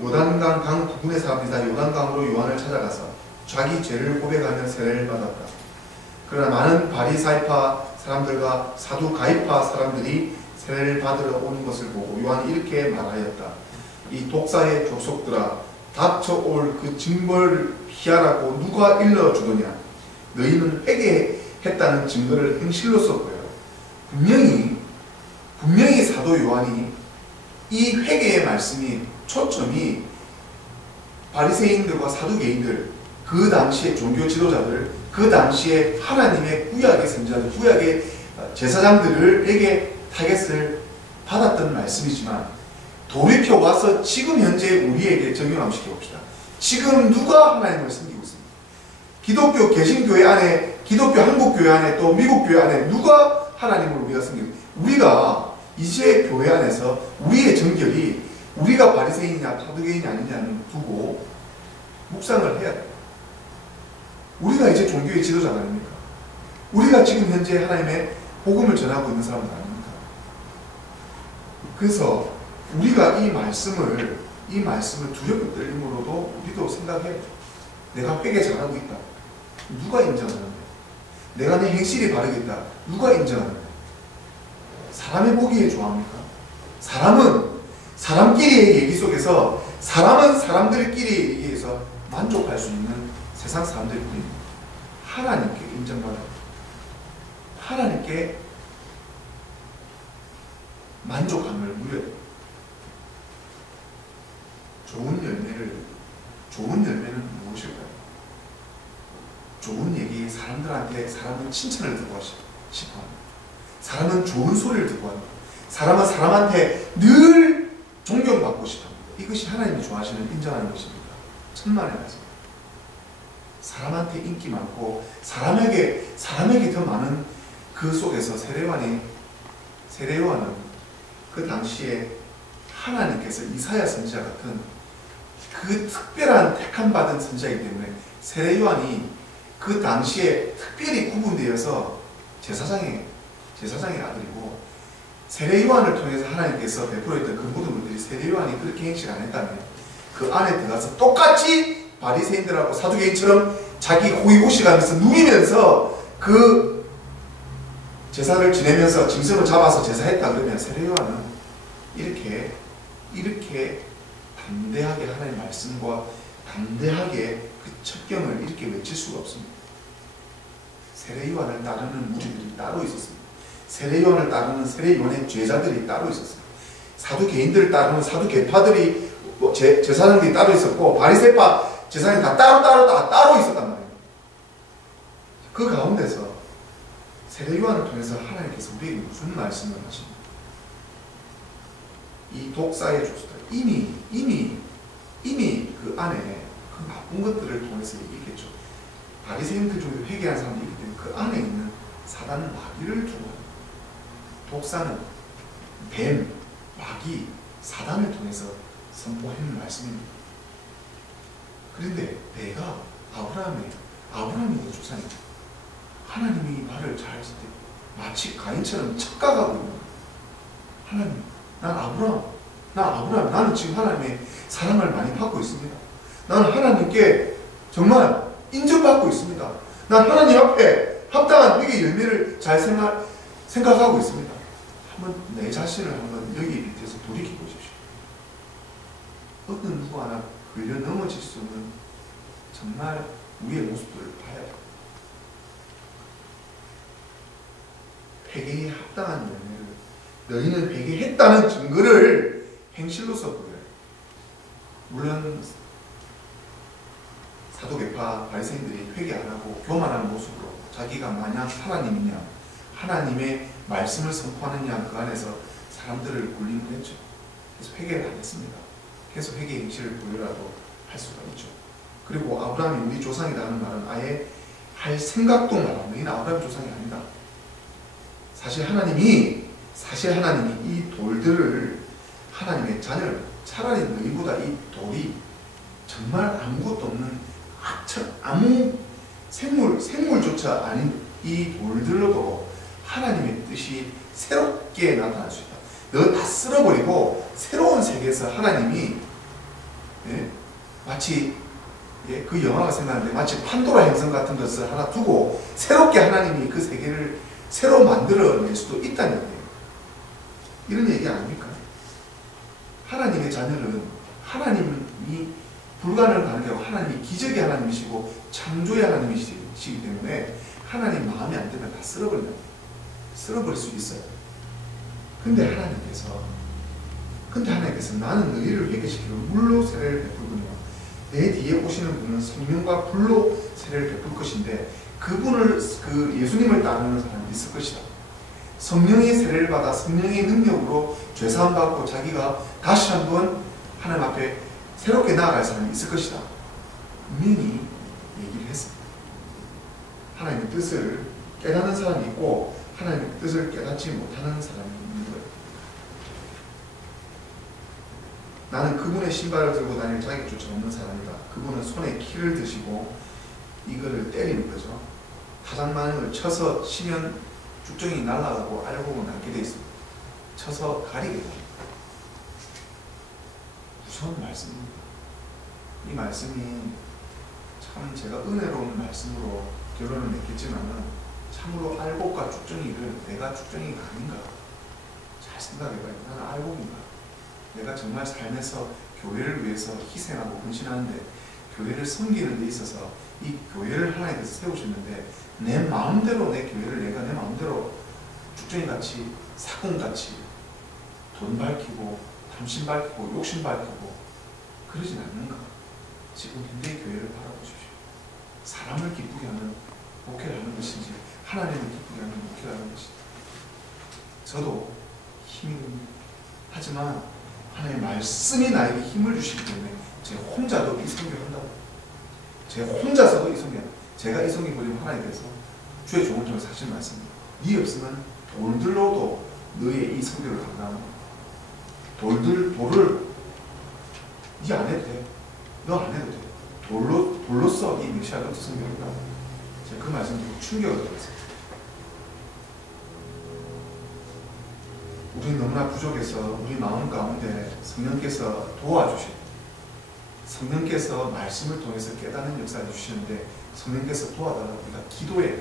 요단강 강 부근의 사람들이 다 요단강으로 요한을 찾아가서 자기 죄를 고백하며 세례를 받았다. 그러나 많은 바리사이파 사람들과 사두가이파 사람들이 세례를 받으러 오는 것을 보고 요한이 이렇게 말하였다. 이 독사의 족속들아, 닥쳐올 그 징벌을 피하라고 누가 일러주더냐. 너희는 회개했다는 증거를 행실로서 보여요. 분명히 사도 요한이 이 회개의 말씀이 초점이 바리새인들과 사두개인들, 그 당시의 종교 지도자들, 그 당시에 하나님의 구약의 선지자들, 구약의 제사장들에게 타겟을 받았던 말씀이지만 돌이켜 와서 지금 현재 우리에게 적용 한번 시켜봅시다. 지금 누가 하나님을 섬기고 있습니까? 기독교 개신교회 안에, 기독교 한국교회 안에, 또 미국교회 안에 누가 하나님을 우리가 섬기고 있습니까? 우리가 이제 교회 안에서 우리의 정결이 우리가 바리새인이냐 사두개인이 아니냐는 두고 묵상을 해야 돼요. 우리가 이제 종교의 지도자가 아닙니까? 우리가 지금 현재 하나님의 복음을 전하고 있는 사람들 아닙니까? 그래서 우리가 이 말씀을 두렵고 떨림으로도 우리도 생각해야 돼. 내가 회개 잘하고 있다. 누가 인정하는데? 내가 내 행실이 바르게 있다. 누가 인정하는데? 사람의 보기에 좋아합니까? 사람은 사람끼리의 얘기 속에서 사람은 사람들끼리의 얘기에서 만족할 수 있는 세상 사람들이 뿐입니다. 하나님께 인정받아야 하나님께 만족함을 누려야 돼요. 좋은 열매는 무엇일까요? 좋은 얘기, 사람은 칭찬을 듣고 싶어 합니다. 사람은 좋은 소리를 듣고 합니다. 사람은 사람한테 늘 존경받고 싶어 합니다. 이것이 하나님이 좋아하시는 인정하는 것입니다. 천만의 말씀. 사람한테 인기 많고 사람에게 더 많은 그 속에서 세례요한은 그 당시에 하나님께서 이사야 선지자 같은 그 특별한 택함받은 선지자이기 때문에 세례요한이 그 당시에 특별히 구분되어서 제사장의 아들이고, 세례요한을 통해서 하나님께서 베풀어있던 그 모든 것들이 세례요한이 그렇게 행실 안 했다면 그 안에 들어가서 똑같이 바리새인들하고 사두개인처럼 자기 호의호식하면서 누이면서 그 제사를 지내면서 짐승을 잡아서 제사했다 그러면 세례요한은 이렇게 담대하게 하나님의 말씀과 담대하게 그 첩경을 이렇게 외칠 수가 없습니다. 세례요한을 따르는 무리들이 따로 있었습니다. 세례요한을 따르는 세례요한의 제자들이 따로 있었습니다. 사두개인들을 따르는 사두개파들이 제사장들이 따로 있었고, 바리새파 제사장이 다 따로 있었단 말이에요. 그 가운데서 세례요한을 통해서 하나님께서 우리에게 무슨 말씀을 하십니까? 이 독사의 조수들 이미 그 안에 그 나쁜 것들을 통해서 얘기했죠. 바리새인들 중에 회개한 사람들이 있기 때문에 그 안에 있는 사단은 마귀를 두고, 독사는 뱀, 마귀, 사단을 통해서 선포하는 말씀입니다. 그런데 내가 아브라함의 조상이다. 하나님이 말을 잘 했을 때 마치 가인처럼 착각하고 있는 거예요. 하나님, 나는 지금 하나님의 사랑을 많이 받고 있습니다. 나는 하나님께 정말 인정받고 있습니다. 난 하나님 앞에 합당한 회개 열매를 잘 생각하고 있습니다. 한번 내 자신을 한번 여기 밑에서 돌이켜 보십시오. 어떤 누구 하나 걸려 넘어질 수 없는 정말 우리의 모습들을 봐야 돼요. 회개에 합당한 열매를, 너희는 회개했다는 증거를 행실로서 보여요. 물론 사도계파 바리새인들이 회개 안 하고 교만한 모습으로 자기가 만약 하나님이냐, 하나님의 말씀을 선포하느냐, 그 안에서 사람들을 굴림을 했죠. 그래서 회개를 안 했습니다. 계속 회개 행실을 보여라도 할 수가 있죠. 그리고 아브라함이 우리 조상이다 하는 말은 아예 할 생각도 말합니다. 너희는 아브라함 조상이 아니다. 사실 하나님이 이 돌들을 하나님의 자녀를, 차라리 너희보다 이 돌이 정말 아무것도 없는 아무 생물조차 아닌 이 돌들로도 하나님의 뜻이 새롭게 나타날 수 있다. 너 다 쓸어버리고 새로운 세계에서 하나님이 마치 그 영화가 생각나는데 마치 판도라 행성 같은 것을 하나 두고 새롭게 하나님이 그 세계를 새로 만들어낼 수도 있다는 얘기예요. 이런 얘기 아닙니까? 하나님의 자녀는 하나님이 불가능을 가능하고 하나님이 기적의 하나님이시고 창조의 하나님이시기 때문에 하나님 마음에 안 들면 다 쓸어버릴 수 있어요. 근데 하나님께서 나는 너희를 회개시키고 물로 세례를 베풀거니와 내 뒤에 오시는 분은 성령과 불로 세례를 베풀 것인데 그 예수님을 따르는 사람이 있을 것이다. 성령의 세례를 받아 성령의 능력으로 죄사함 받고 자기가 다시 한번 하나님 앞에 새롭게 나아갈 사람이 있을 것이다. 분명히 얘기를 했습니다. 하나님의 뜻을 깨닫는 사람이 있고 하나님의 뜻을 깨닫지 못하는 사람이 있는 거예요. 나는 그분의 신발을 들고 다닐 자격조차 없는 사람이다. 그분은 손에 키를 드시고 이거를 때리는 거죠. 타작만을 쳐서 치면 쭉정이 날아가고 알곡은 남게 돼 있습니다. 쳐서 가리게 됩니다. 무서운 말씀입니다. 이 말씀이 참 제가 은혜로운 말씀으로 결론을 맺겠지만은 참으로 알곡과 쭉정이를 내가 쭉정이가 아닌가 잘 생각해봐요. 나는 알곡인가? 내가 정말 삶에서 교회를 위해서 희생하고 헌신하는데 교회를 섬기는 데 있어서 이 교회를 하나님께서 세우셨는데 내 마음대로 내 교회를 내가 내 마음대로 쭉정이같이 사공같이 돈 밝히고 탐심 밝히고 욕심 밝히고 그러진 않는가? 지금 현대의 교회를 바라보십시오. 사람을 기쁘게 하는 목회를 하는 것인지 하나님을 기쁘게 하는 목회를 하는 것인지 저도 힘이 듭니다. 하지만 하나님의 말씀이 나에게 힘을 주시기 때문에 제 혼자도 이 성경을 한다고. 제 혼자서도 이 성경, 제가 이 성경 보시면 하나님께서 주의 종을 통해서 하신 말씀입니다. 네 없으면 돌들로도 너의 이 성경을 감당합니다. 돌을 네 안 해도 돼. 너 안 해도 돼. 돌로써 이 메시아를 성경을 한다. 제가 그 말씀 듣고 충격을 받았어요. 우리 너무나 부족해서 우리 마음 가운데 성령께서 도와주셔요. 성령께서 말씀을 통해서 깨닫는 역사를 주시는데 성령께서 도와달라고 우리가 기도해.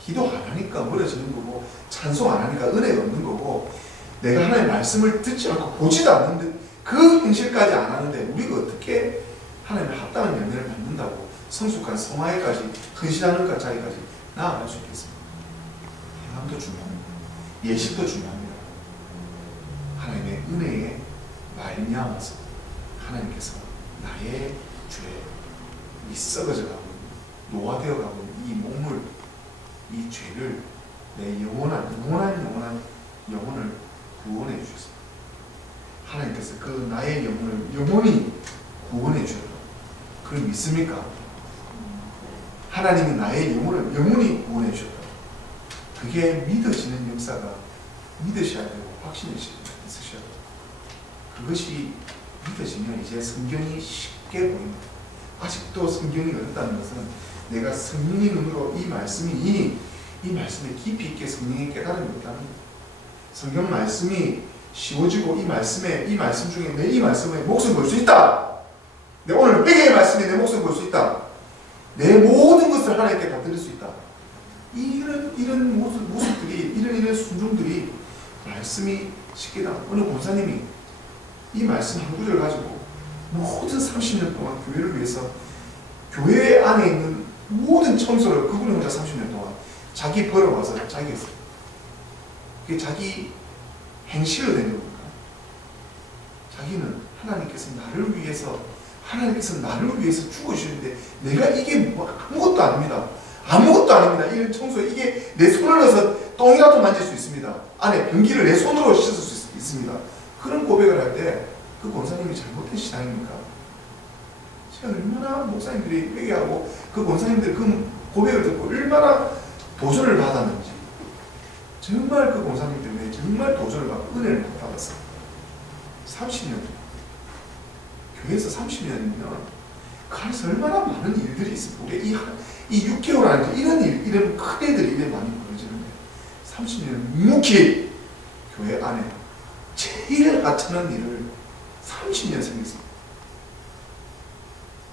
기도 안 하니까 멀어지는 거고 찬송 안 하니까 은혜가 없는 거고 내가 하나님의 말씀을 듣지 않고 보지도 않는데 그 현실까지 안 하는데 우리가 어떻게 하나님의 합당한 열매를 받는다고 성숙한 성화에까지 헌신하는 자리까지 나아갈 수 있겠습니까? 행함도 중요합니다. 예식도 중요합니다. 하나님의 은혜에 말미암아서 하나님께서 나의 죄, 이 썩어져가고 노화되어가고 이 몸을, 이 죄를 내 영원한 영혼을 구원해 주셨습니다. 하나님께서 그 나의 영혼을 영원히 구원해 주셨다. 그걸 믿습니까? 하나님이 나의 영혼을 영원히 구원해 주셨다. 그게 믿어지는 역사가 믿으셔야 되고 확신이 있으셔야 돼요. 그것이 믿어지면 이제 성경이 쉽게 보입니다. 아직도 성경이 어렵다는 것은 내가 성령의 눈으로 이 말씀에 깊이 있게 성령의 깨달음이 없다는 거예요. 성경 말씀이 쉬워지고 이 말씀 중에 내 이 말씀에 목숨 걸 수 있다. 내 오늘 회개의 말씀에 내 목숨 걸 수 있다. 내 모든 것을 하나님께 다 드릴 수 있다. 이런 모습들이 이런 순종들이 말씀이 쉽게 나와. 어느 권사님이 이 말씀 한 구절 가지고 모든 30년 동안 교회를 위해서 교회 안에 있는 모든 청소를 그분이 혼자 30년 동안 자기 벌어와서 자기가 했어요. 그게 자기 행실로 되는 겁니까? 자기는 하나님께서 나를 위해서 죽으시는데 내가 이게 아무것도 아닙니다. 아무것도 아닙니다. 이런 청소, 이게 내 손을 넣어서 똥이라도 만질 수 있습니다. 안에 변기를 내 손으로 씻을 수 있습니다. 그런 고백을 할 때 그 권사님이 잘못된 신앙입니까? 제가 얼마나 목사님들이 회개하고 그 권사님들이 그 고백을 듣고 얼마나 도전을 받았는지 정말 그 권사님 때문에 정말 도전을 받고 은혜를 받았어요. 30년 교회에서 30년이면 그 안에서 얼마나 많은 일들이 있습니까? 우리 이 6개월 안에 이런 큰 애들이 이래 많이 벌어지는데 30년 묵묵히 교회 안에 제일 하찮은 일을 30년 생겼습니다.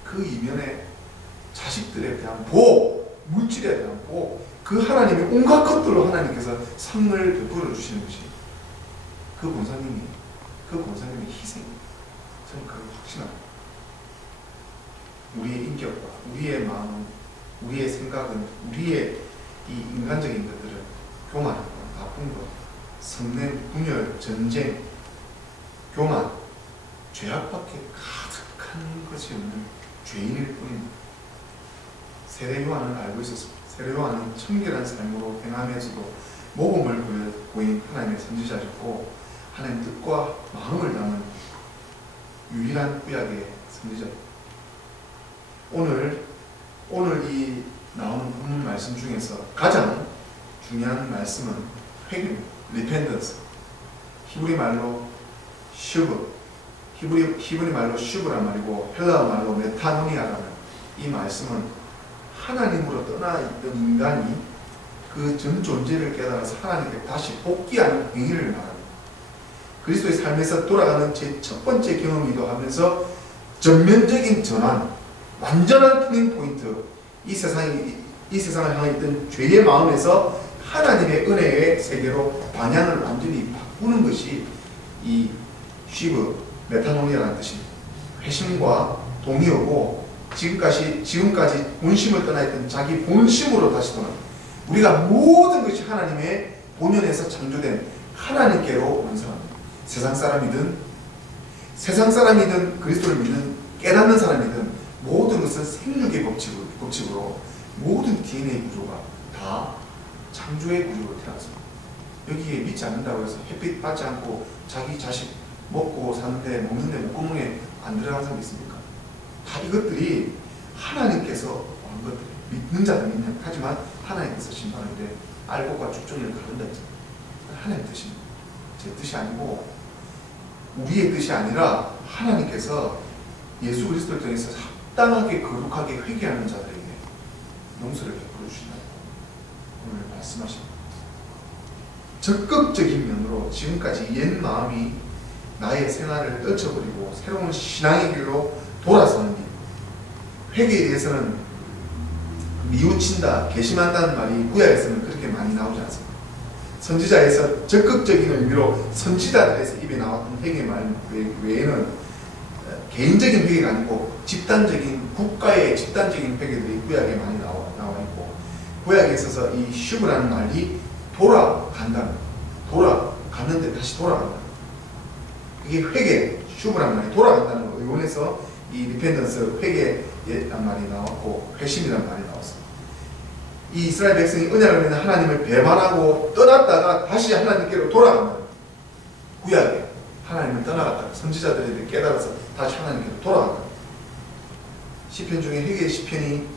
그 이면에 자식들에 대한 보호, 물질에 대한 보호, 그 하나님의 온갖 것들로 하나님께서 상을 베풀어 주시는 것이 그 권사님의 희생입니다. 저는 그걸 확신합니다. 우리의 인격과 우리의 마음, 우리의 생각은 우리의 이 인간적인 것들은 교만, 나쁜 것, 성냄, 분열, 전쟁, 교만, 죄악밖에 가득한 것이 없는 죄인일 뿐입니다. 세례 요한은 알고 있었습니다. 세례 요한은 청결한 삶으로 행하면서도 모범을 보인 하나님의 선지자였고 하나님 뜻과 마음을 담은 유일한 구약의 선지자입니다. 오늘 이 나오는 본문 말씀 중에서 가장 중요한 말씀은 회개입니다. repentance. 히브리 말로 슈브, 히브리 말로 슈브란 말이고 헬라어 말로 메타노니아라는 이 말씀은 하나님으로 떠나 있던 인간이 그 전 존재를 깨달아서 하나님께 다시 복귀하는 행위를 말합니다. 그리스도의 삶에서 돌아가는 제 첫 번째 경험이기도 하면서 전면적인 전환, 완전한 터닝 포인트, 이 세상을 향해 있던 죄의 마음에서 하나님의 은혜의 세계로 방향을 완전히 바꾸는 것이 이 쉬브, 메타노니아라는 뜻입니다. 회심과 동의어고 지금까지 본심을 떠나 있던 자기 본심으로 다시 돌아갑니다. 우리가 모든 것이 하나님의 본연에서 창조된 하나님께로 완성합니다. 세상 사람이든 그리스도를 믿는 깨닫는 사람이든 모든 것은 생육의 법칙으로 모든 DNA 구조가 다 창조의 구조로 태어났습니다. 여기에 믿지 않는다고 해서 햇빛 받지 않고 자기 자식 먹고 사는데 먹는데 목구멍에 안 들어가는 사람이 있습니까? 다 이것들이 하나님께서 한 것들, 믿는 자는 믿는, 하지만 하나님께서 심판하는데 알곡과 죽종이를 가른다 했잖아요. 하나님 뜻입니다. 제 뜻이 아니고 우리의 뜻이 아니라 하나님께서 예수 그리스도를 통해서 합당하게 거룩하게 회개하는 자들에게 용서를 베풀어 주신다고 오늘 말씀하십니다. 적극적인 면으로 지금까지 옛 마음이 나의 생활을 떨쳐버리고 새로운 신앙의 길로 돌아서는 일. 회개에 대해서는 뉘우친다, 개심한다는 말이 구약에서는 그렇게 많이 나오지 않습니다. 선지자에서 적극적인 의미로 선지자들에서 입에 나왔던 회개 말 외에는 개인적인 회개가 아니고 집단적인, 국가의 집단적인 회개들이 구약에 많이 나와 있고, 구약에 있어서 이 슈브라는 말이 돌아갔는데 다시 돌아간다. 이게 회개, 슈브라는 말이 돌아간다는 거, 의원에서 이 리펜던스, 회개란 말이 나왔고 회심이라는 말이 나왔습니다. 이 이스라엘 백성이 언약을 맺는 하나님을 배반하고 떠났다가 다시 하나님께로 돌아간다. 구약에 하나님을 떠나갔다. 선지자들이 깨달아서 다시 하나님께로 돌아간다. 시편 중에 회개의 시편이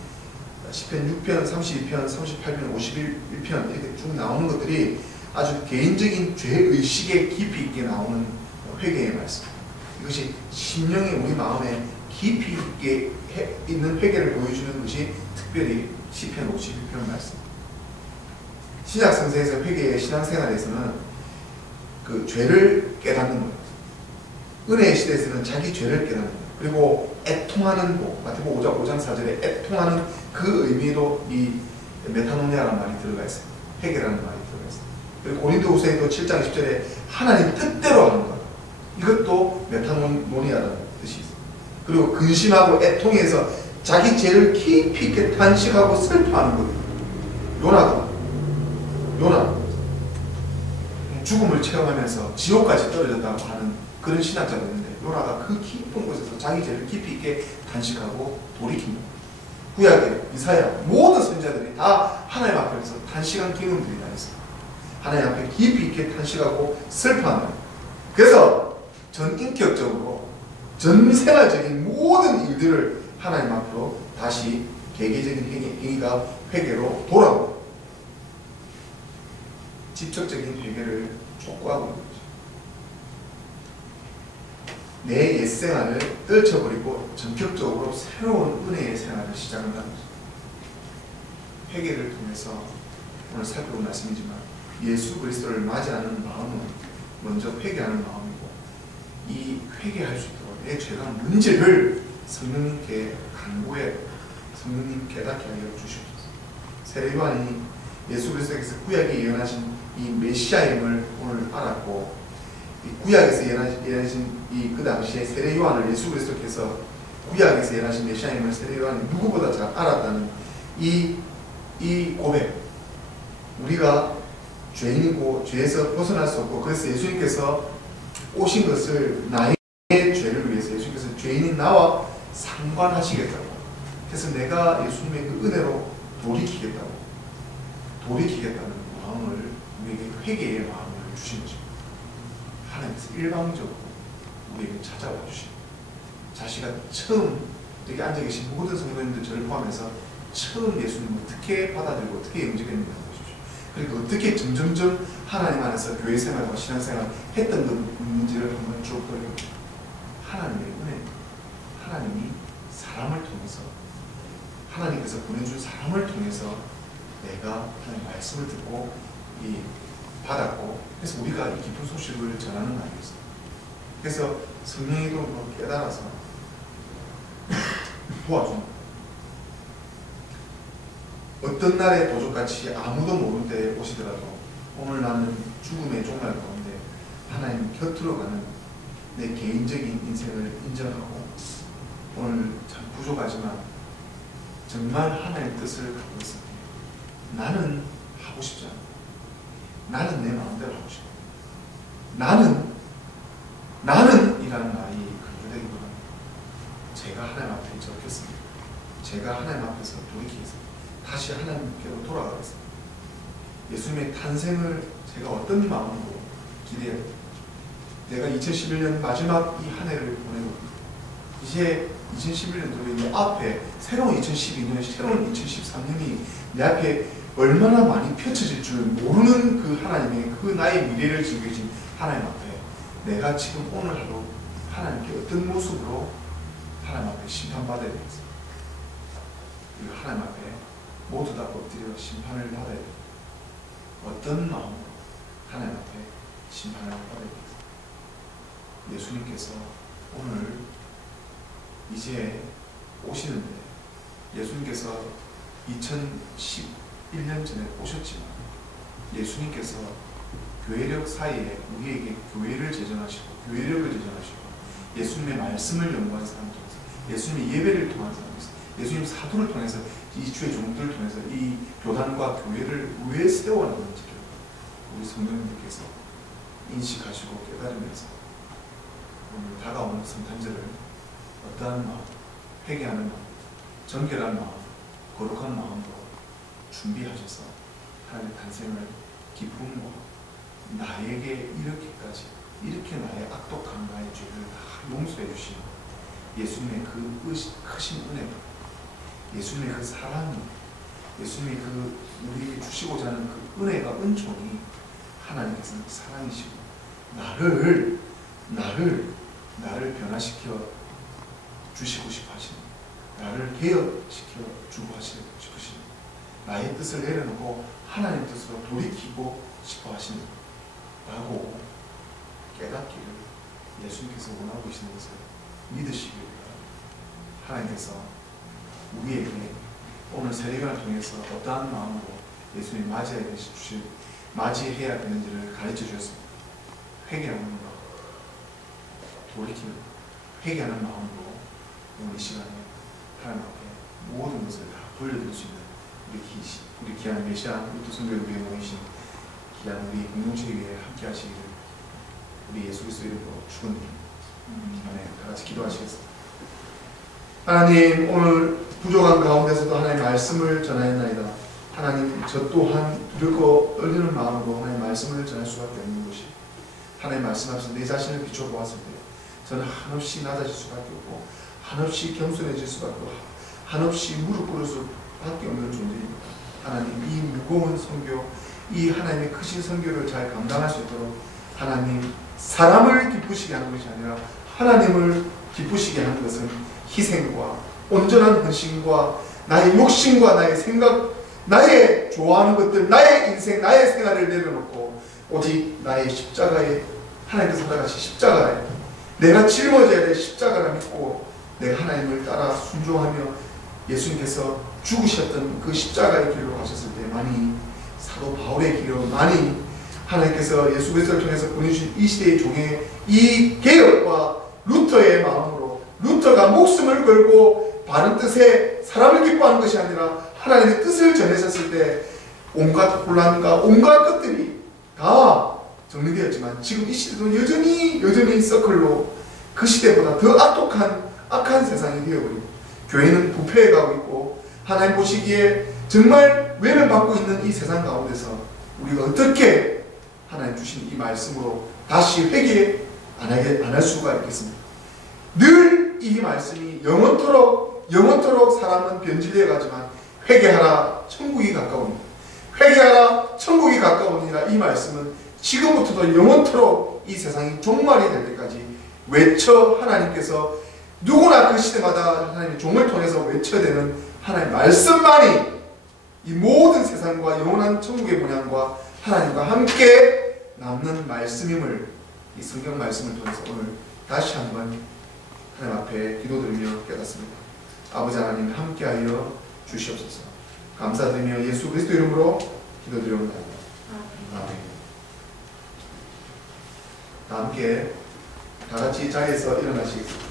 시편 6편, 32편, 38편, 51편 이렇게 쭉 나오는 것들이 아주 개인적인 죄의식에 깊이 있게 나오는 회개의 말씀. 이것이 심령의 우리 마음에 깊이 있게 있는 회개를 보여주는 것이 특별히 시편 51편 말씀. 신약 성서에서 회개의 신앙생활에서는 그 죄를 깨닫는 것, 은혜의 시대에서는 자기 죄를 깨닫는 것, 그리고 애통하는 복, 마태복음 5장 4절에 애통하는 그 의미로 이 메타노니아라는 말이 들어가 있어요. 회개라는 말이 들어가 있어요. 그리고 고린도후서에도 7장 10절에 하나님 뜻대로 하는 것, 이것도 메타노니아라는 뜻이 있어요. 그리고 근심하고 애통해서 자기 죄를 깊이 있게 탄식하고 슬퍼하는 것. 요나 죽음을 체험하면서 지옥까지 떨어졌다고 하는 그런 신학자도 있는데, 요나가 그 깊은 곳에서 자기 죄를 깊이 있게 탄식하고 돌이킵니다. 구약의 이사야 모든 선지자들이 다 하나님 앞에서 탄식한 경험들이 다 있어요. 하나님 앞에 깊이 있게 탄식하고 슬퍼하는. 그래서 전 인격적으로 전 생활적인 모든 일들을 하나님 앞으로 다시 개개적인 행위가 회개로 돌아옵니다. 직접적인 회개를 촉구하고 있는 거죠. 내 옛생활을 떨쳐버리고 전격적으로 새로운 은혜의 생활을 시작한다는 거죠. 회개를 통해서 오늘 살펴본 말씀이지만 예수 그리스도를 맞이하는 마음은 먼저 회개하는 마음이고, 이 회개할 수 있도록 내 죄가 뭔지를 성령님께 간구해 성령님 깨닫게 하여 주시옵소서. 세례 요한이 예수 그리스도께서 구약에 예언하신 이 메시아임을 오늘 알았고, 이 구약에서 예언하신 그 당시에 세례 요한을 예수 그리스도께서 구약에서 예언하신 메시아임을 세례 요한이 누구보다 잘 알았다는 이 고백, 우리가 죄인이고 죄에서 벗어날 수 없고, 그래서 예수님께서 오신 것을 나의 죄를 위해서 예수님께서 죄인인 나와 상관하시겠다고, 그래서 내가 예수님의 그 은혜로 돌이키겠다는 마음을 우리에게 회개의 마음을 주신 것입니다. 하나님께서 일방적으로 우리에게 찾아와 주십니다. 자신가 처음 여기 앉아 계신 모든 성도님들 저를 포함해서 처음 예수님을 어떻게 받아들이고 어떻게 영접했는지 보십시오. 그리고 어떻게 점점점 하나님 안에서 교회 생활과 신앙생활 했던 것 문제를 한번 쭉 보여줍니다. 하나님의 은혜, 하나님이 사람을 통해서, 하나님께서 보내준 사람을 통해서 내가 하나님의 말씀을 듣고 받았고, 그래서 우리가 이 기쁜 소식을 전하는 거 아니겠어요? 그래서 성령이도 깨달아서 도와줍니다. 어떤 날에 도적같이 아무도 모르는 때에 오시더라도 오늘 나는 죽음의 종말 가운데 하나님 곁으로 가는 내 개인적인 인생을 인정하고 오늘 참 부족하지만 정말 하나님의 뜻을 갖고 있습니다. 나는 하고 싶지 않아. 나는 내 마음대로 하고 싶어. 나는 이라는 말이 강조되기보다 제가 하나님 앞에 적겠습니다. 제가 하나님 앞에서 돌이키겠습니다. 다시 하나님께로 돌아가겠습니다. 예수님의 탄생을 제가 어떤 마음으로 기대해야 됩니다. 내가 2011년 마지막 이 한 해를 보내고 이제 2011년도에 내 앞에 새로운 2012년, 새로운 2013년이 내 앞에 얼마나 많이 펼쳐질 줄 모르는 그 하나님의 그 나의 미래를 지고 계신 하나님 앞에 내가 지금 오늘 하루 하나님께 어떤 모습으로 하나님 앞에 심판받아야 되겠습니다. 그리고 하나님 앞에 모두 다 엎드려 심판을 받아야 됩니다. 어떤 마음으로 하나님 앞에 심판을 받아야 되겠습니다. 예수님께서 오늘 이제 오시는데 예수님께서 2011년 전에 오셨지만 예수님께서 교회력 사이에 우리에게 교회를 제정하시고 교회력을 제정하시고 예수님의 말씀을 연구한 사람 통해서 예수님의 예배를 통한 사람에서 예수님 사도를 통해서 이 주의 종들을 통해서 이 교단과 교회를 왜 세워놨는지를 우리 성령님께서 인식하시고 깨달으면서 오늘 다가오는 성탄절을 어떠한 마음, 회개하는 마음, 정결한 마음, 거룩한 마음으로 준비하셔서 하나님의 탄생을 기쁨과 나에게 이렇게까지 이렇게 나의 악독한 나의 죄를 다 용서해 주신 예수님의 그 크신 은혜가 예수님의 그 사랑이 예수님의 그 우리에게 주시고자 하는 그 은혜가 은총이 하나님께서는 사랑이시고 나를 변화시켜 주시고 싶어 하시는 나를 개혁시켜 주고 싶으시는 나의 뜻을 내려놓고 하나님 뜻으로 돌이키고 싶어 하시는 라고 깨닫기를 예수님께서 원하고 계시는 것을 믿으시기 바랍니다. 하나님께서 우리에게 오늘 세례관을 통해서 어떠한 마음으로 예수님 맞이해야 되는지를 가르쳐 주셨습니다. 회개하는 마음, 돌이키는 회개하는 마음으로 오늘 이 시간에 하나님 앞에 모든 것을 다 돌려드릴 수 있는 우리 귀한 메시아 루트 성교회 위에 모이신 귀한 우리 공동체 위에 함께 하시기를 우리 예수 그리스도 이름으로 축원드립니다. 다 같이 기도하시겠습니다. 하나님, 오늘 부족한 가운데서도 하나님의 말씀을 전하였나이다. 하나님, 저 또한 두렵고 떨리는 마음으로 하나님의 말씀을 전할 수밖에 없는 것이 하나님 말씀 앞에서 내 자신을 비춰보았을 때 저는 한없이 낮아질 수밖에 없고 한없이 겸손해질 수밖에 없고 한없이 무릎 꿇을 수밖에 없는 존재입니다. 하나님, 이 무거운 선교, 이 하나님의 크신 선교를 잘 감당할 수 있도록 하나님, 사람을 기쁘시게 하는 것이 아니라 하나님을 기쁘시게 하는 것은 희생과 온전한 헌신과 나의 욕심과 나의 생각, 나의 좋아하는 것들, 나의 인생, 나의 생활을 내려놓고 오직 나의 십자가에 하나님께서 살아가신 십자가에 내가 짊어져야 될 십자가를 믿고 내가 하나님을 따라 순종하며 예수님께서 죽으셨던 그 십자가의 길로 가셨을 때 많이 사도 바울의 길로 많이 하나님께서 예수 그리스도를 통해서 보내주신 이 시대의 종의 이 개혁과 루터의 마음으로 루터가 목숨을 걸고 바른 뜻에 사람을 기뻐하는 것이 아니라 하나님의 뜻을 전하셨을 때 온갖 혼란과 온갖 것들이 다 정리되었지만 지금 이 시대도 여전히 서클로 그 시대보다 더 악한 세상이 되어버리고 교회는 부패해가고 있고 하나님 보시기에 정말 외면받고 있는 이 세상 가운데서 우리가 어떻게 하나님 주신 이 말씀으로 다시 회개 안 할 수가 있겠습니까? 늘 이 말씀이 영원토록 사람은 변질되어 가지만 회개하라 천국이 가까우니 회개하라 천국이 가까우니라. 이 말씀은 지금부터도 영원토록 이 세상이 종말이 될 때까지 외쳐 하나님께서 누구나 그 시대마다 하나님의 종을 통해서 외쳐야 되는 하나님의 말씀만이 이 모든 세상과 영원한 천국의 본향과 하나님과 함께 남는 말씀임을 이 성경 말씀을 통해서 오늘 다시 한번 하나님 앞에 기도드리며 깨닫습니다. 아버지 하나님 함께하여 주시옵소서. 감사드리며 예수 그리스도 이름으로 기도드리옵나이다. 아멘. 다 함께 다같이 자리에서 일어나시겠습니다.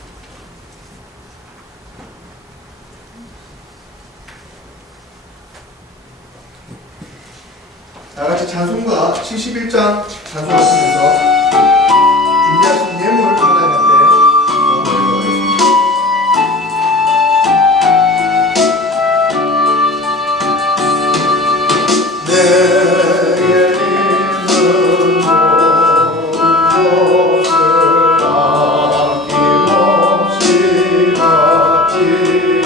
다같이 찬송가 71장 찬송하시면서 준비하신 예물 하나님 앞에 드리도록 하겠습니다. 내게 있는 것을 아낌없이 바치네.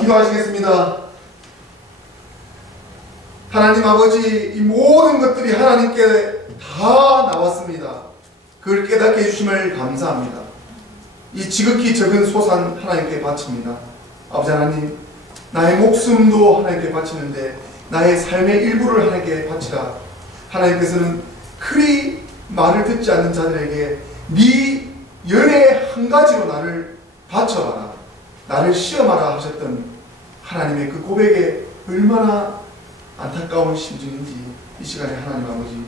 기도하시겠습니다. 하나님 아버지, 이 모든 것들이 하나님께 다 나왔습니다. 그걸 깨닫게 해주심을 감사합니다. 이 지극히 적은 소산 하나님께 바칩니다. 아버지 하나님, 나의 목숨도 하나님께 바치는데 나의 삶의 일부를 하나님께 바치라. 하나님께서는 그리 말을 듣지 않는 자들에게 네 연애 한 가지로 나를 바쳐봐라, 나를 시험하라 하셨던 하나님의 그 고백에 얼마나 안타까운 심정인지 이 시간에 하나님 아버지,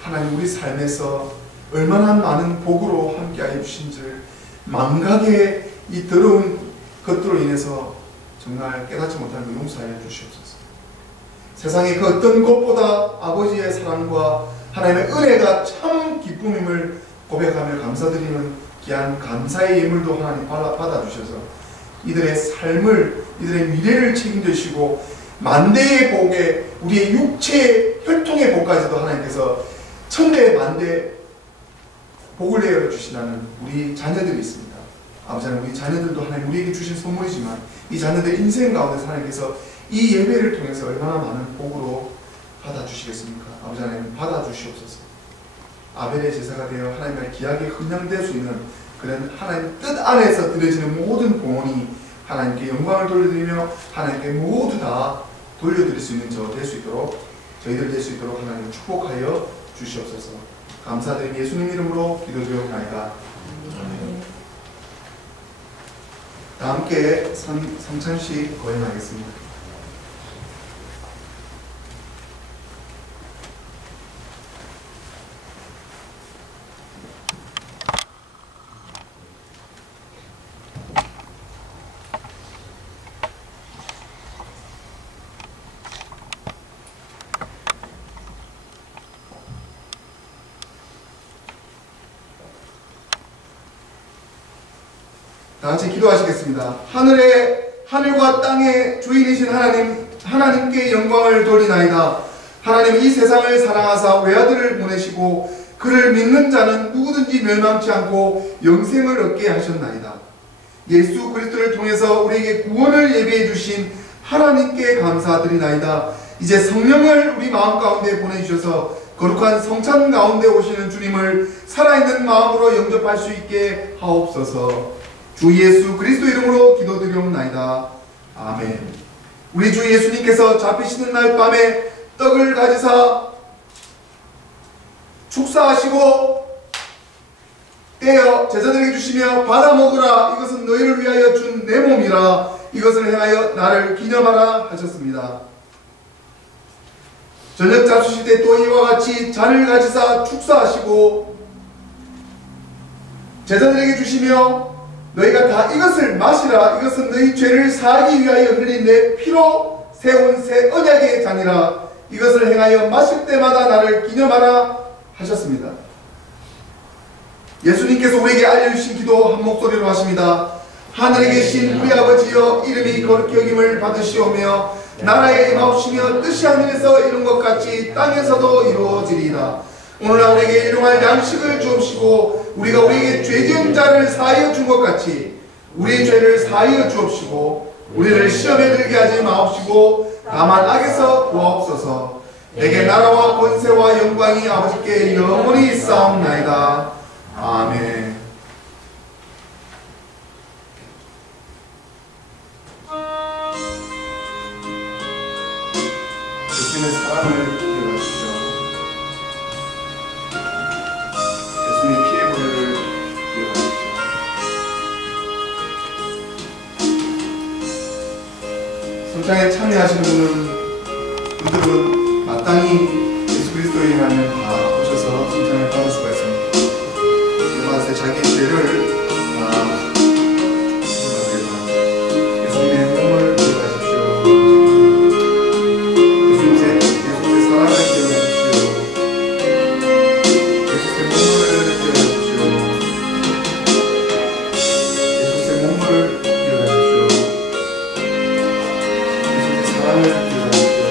하나님 우리 삶에서 얼마나 많은 복으로 함께하여 주신지를 망각의 이 더러운 것들로 인해서 정말 깨닫지 못하는 그 용서하여 주시옵소서. 세상의 그 어떤 것보다 아버지의 사랑과 하나님의 은혜가 참 기쁨임을 고백하며 감사드리는 귀한 감사의 예물도 하나님 받아주셔서 이들의 삶을, 이들의 미래를 책임지시고 만대의 복에 우리의 육체의 혈통의 복까지도 하나님께서 천대 만대 복을 내어 주시라는 우리 자녀들이 있습니다. 아버지 하나님, 우리 자녀들도 하나님 우리에게 주신 선물이지만 이 자녀들 인생 가운데 하나님께서 이 예배를 통해서 얼마나 많은 복으로 받아주시겠습니까? 아버지 하나님 받아주시옵소서. 아벨의 제사가 되어 하나님의 기약에 헌양될 수 있는 그런 하나님 뜻 안에서 드려지는 모든 봉헌이 하나님께 영광을 돌려드리며 하나님께 모두 다 돌려드릴 수 있는 저 될 수 있도록, 저희들 될 수 있도록 하나님 축복하여 주시옵소서. 감사드리며 예수님 이름으로 기도드리옵나이다. 다 함께 성찬식 거행하겠습니다. 다같이 기도하시겠습니다. 하늘과 땅의 주인이신 하나님께 영광을 돌리나이다. 하나님 이 세상을 사랑하사 외아들을 보내시고 그를 믿는 자는 누구든지 멸망치 않고 영생을 얻게 하셨나이다. 예수 그리스도를 통해서 우리에게 구원을 예비해 주신 하나님께 감사드리나이다. 이제 성령을 우리 마음 가운데 보내주셔서 거룩한 성찬 가운데 오시는 주님을 살아있는 마음으로 영접할 수 있게 하옵소서. 주 예수 그리스도 이름으로 기도드리옵나이다. 아멘. 우리 주 예수님께서 잡히시는 날 밤에 떡을 가지사 축사하시고 떼어 제자들에게 주시며 받아 먹으라. 이것은 너희를 위하여 준 내 몸이라. 이것을 행하여 나를 기념하라 하셨습니다. 저녁 잡수실 때 또 이와 같이 잔을 가지사 축사하시고 제자들에게 주시며 너희가 다 이것을 마시라. 이것은 너희 죄를 사하기 위하여 흘린 내 피로 세운 새 언약의 잔이라. 이것을 행하여 마실 때마다 나를 기념하라 하셨습니다. 예수님께서 우리에게 알려주신 기도 한 목소리로 하십니다. 하늘에 계신 우리 아버지여, 이름이 거룩히 여김을 받으시오며 나라에 임하옵시며 뜻이 하늘에서 이룬 것 같이 땅에서도 이루어지리이다. 오늘날 우리에게 일용할 양식을 주옵시고 우리가 우리에게 죄 지은 자를 사하여 준 것 같이 우리의 죄를 사하여 주옵시고 우리를 시험에 들게 하지 마옵시고 다만 악에서 구하옵소서. 내게 나라와 권세와 영광이 아버지께 영원히 있사옵나이다. 아멘. 예수님의 사랑을 기억하십시오. 예수님의 피의 보혈을 기억하십시오. 성찬에 참여하시는 분들은 마땅히 예수 그리스도에 의하면 다 오셔서 성찬을 받을 수가 있습니다. 그래서 자기의 죄를 예수님의 몸을 기억하십시오. 예수님의 사랑을 기억하십시오. 예수님의 몸을 기억하십시오. 예수님의 몸을 기억하십시오. 예수님의 사랑을 기억하십시오.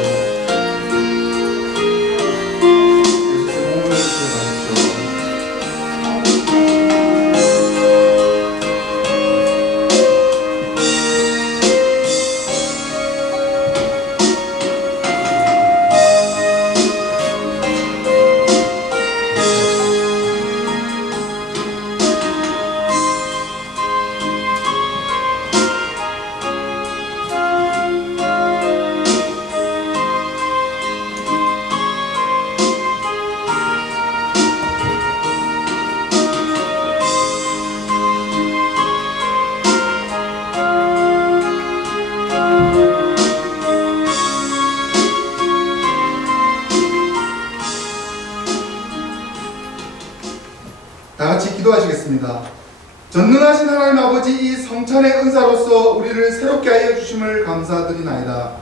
다같이 기도하시겠습니다. 전능하신 하나님 아버지, 이 성찬의 은사로서 우리를 새롭게 하여 주심을 감사드리나이다.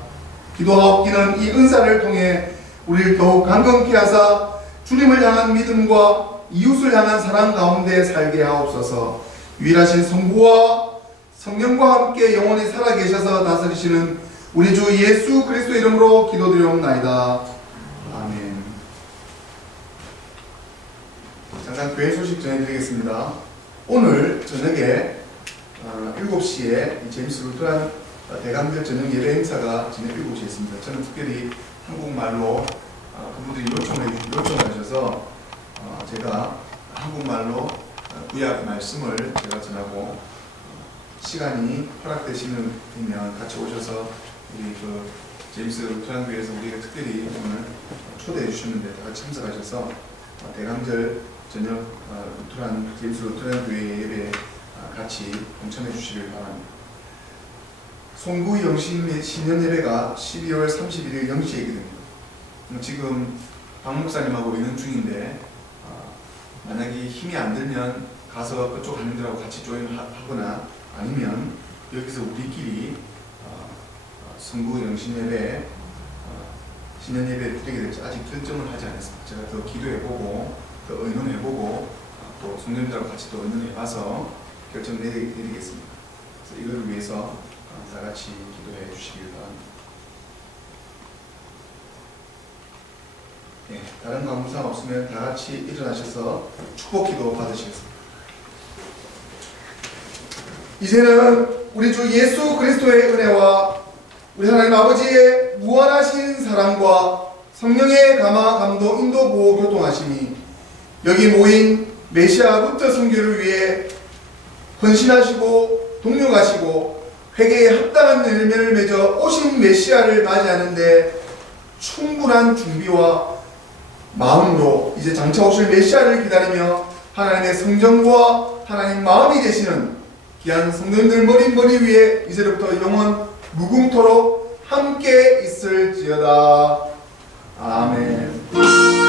기도하옵기는 이 은사를 통해 우리를 더욱 강건케 하사 주님을 향한 믿음과 이웃을 향한 사랑 가운데 살게 하옵소서. 유일하신 성부와 성령과 함께 영원히 살아계셔서 다스리시는 우리 주 예수 그리스도 이름으로 기도드리옵나이다. 아멘. 잠깐 교회 소식 전해드리겠습니다. 오늘 저녁에 7시에 이 제임스 루터란 대강절 저녁 예배 행사가 저녁 7시에 있습니다. 저는 특별히 한국말로 그분들이 요청을 하셔서 제가 한국말로 구약 말씀을 제가 전하고 시간이 허락되시면 같이 오셔서 우리 그 제임스 루터란 교회에서 우리가 특별히 오늘 초대해 주셨는데 다 같이 참석하셔서 대강절 저녁 루터란 제임스 루터란 교회 예배에 같이 동참해 주시길 바랍니다. 송구 영신 신년 예배가 12월 31일 0시에 있거든요. 지금 박 목사님하고 있는 중인데 만약에 힘이 안 들면 가서 그쪽 하는들하고 같이 조인하거나 아니면 여기서 우리끼리 송구 영신 예배 신년 예배를 드리게 될지 아직 결정을 하지 않았습니다. 제가 더 기도해보고 더 의논해보고 또 성도님들하고 같이 또 의논해봐서 결정 내리겠습니다. 그래서 이걸 위해서 다 같이 기도해 주시길 바랍니다. 다른 감사가 없으면 다 같이 일어나셔서 축복기도 받으시겠습니다. 이제는 우리 주 예수 그리스도의 은혜와 우리 하나님 아버지의 무한하신 사랑과 성령의 감화, 감동, 인도, 보호, 교통하심이 여기 모인 메시아 루터 선교를 위해 헌신하시고 동력하시고 회개에 합당한 열매를 맺어 오신 메시아를 맞이하는데 충분한 준비와 마음으로 이제 장차 오실 메시아를 기다리며 하나님의 성정과 하나님 마음이 되시는 귀한 성도님들 머리 위에 이제부터 영원 무궁토록 함께 있을지어다. 아멘. 로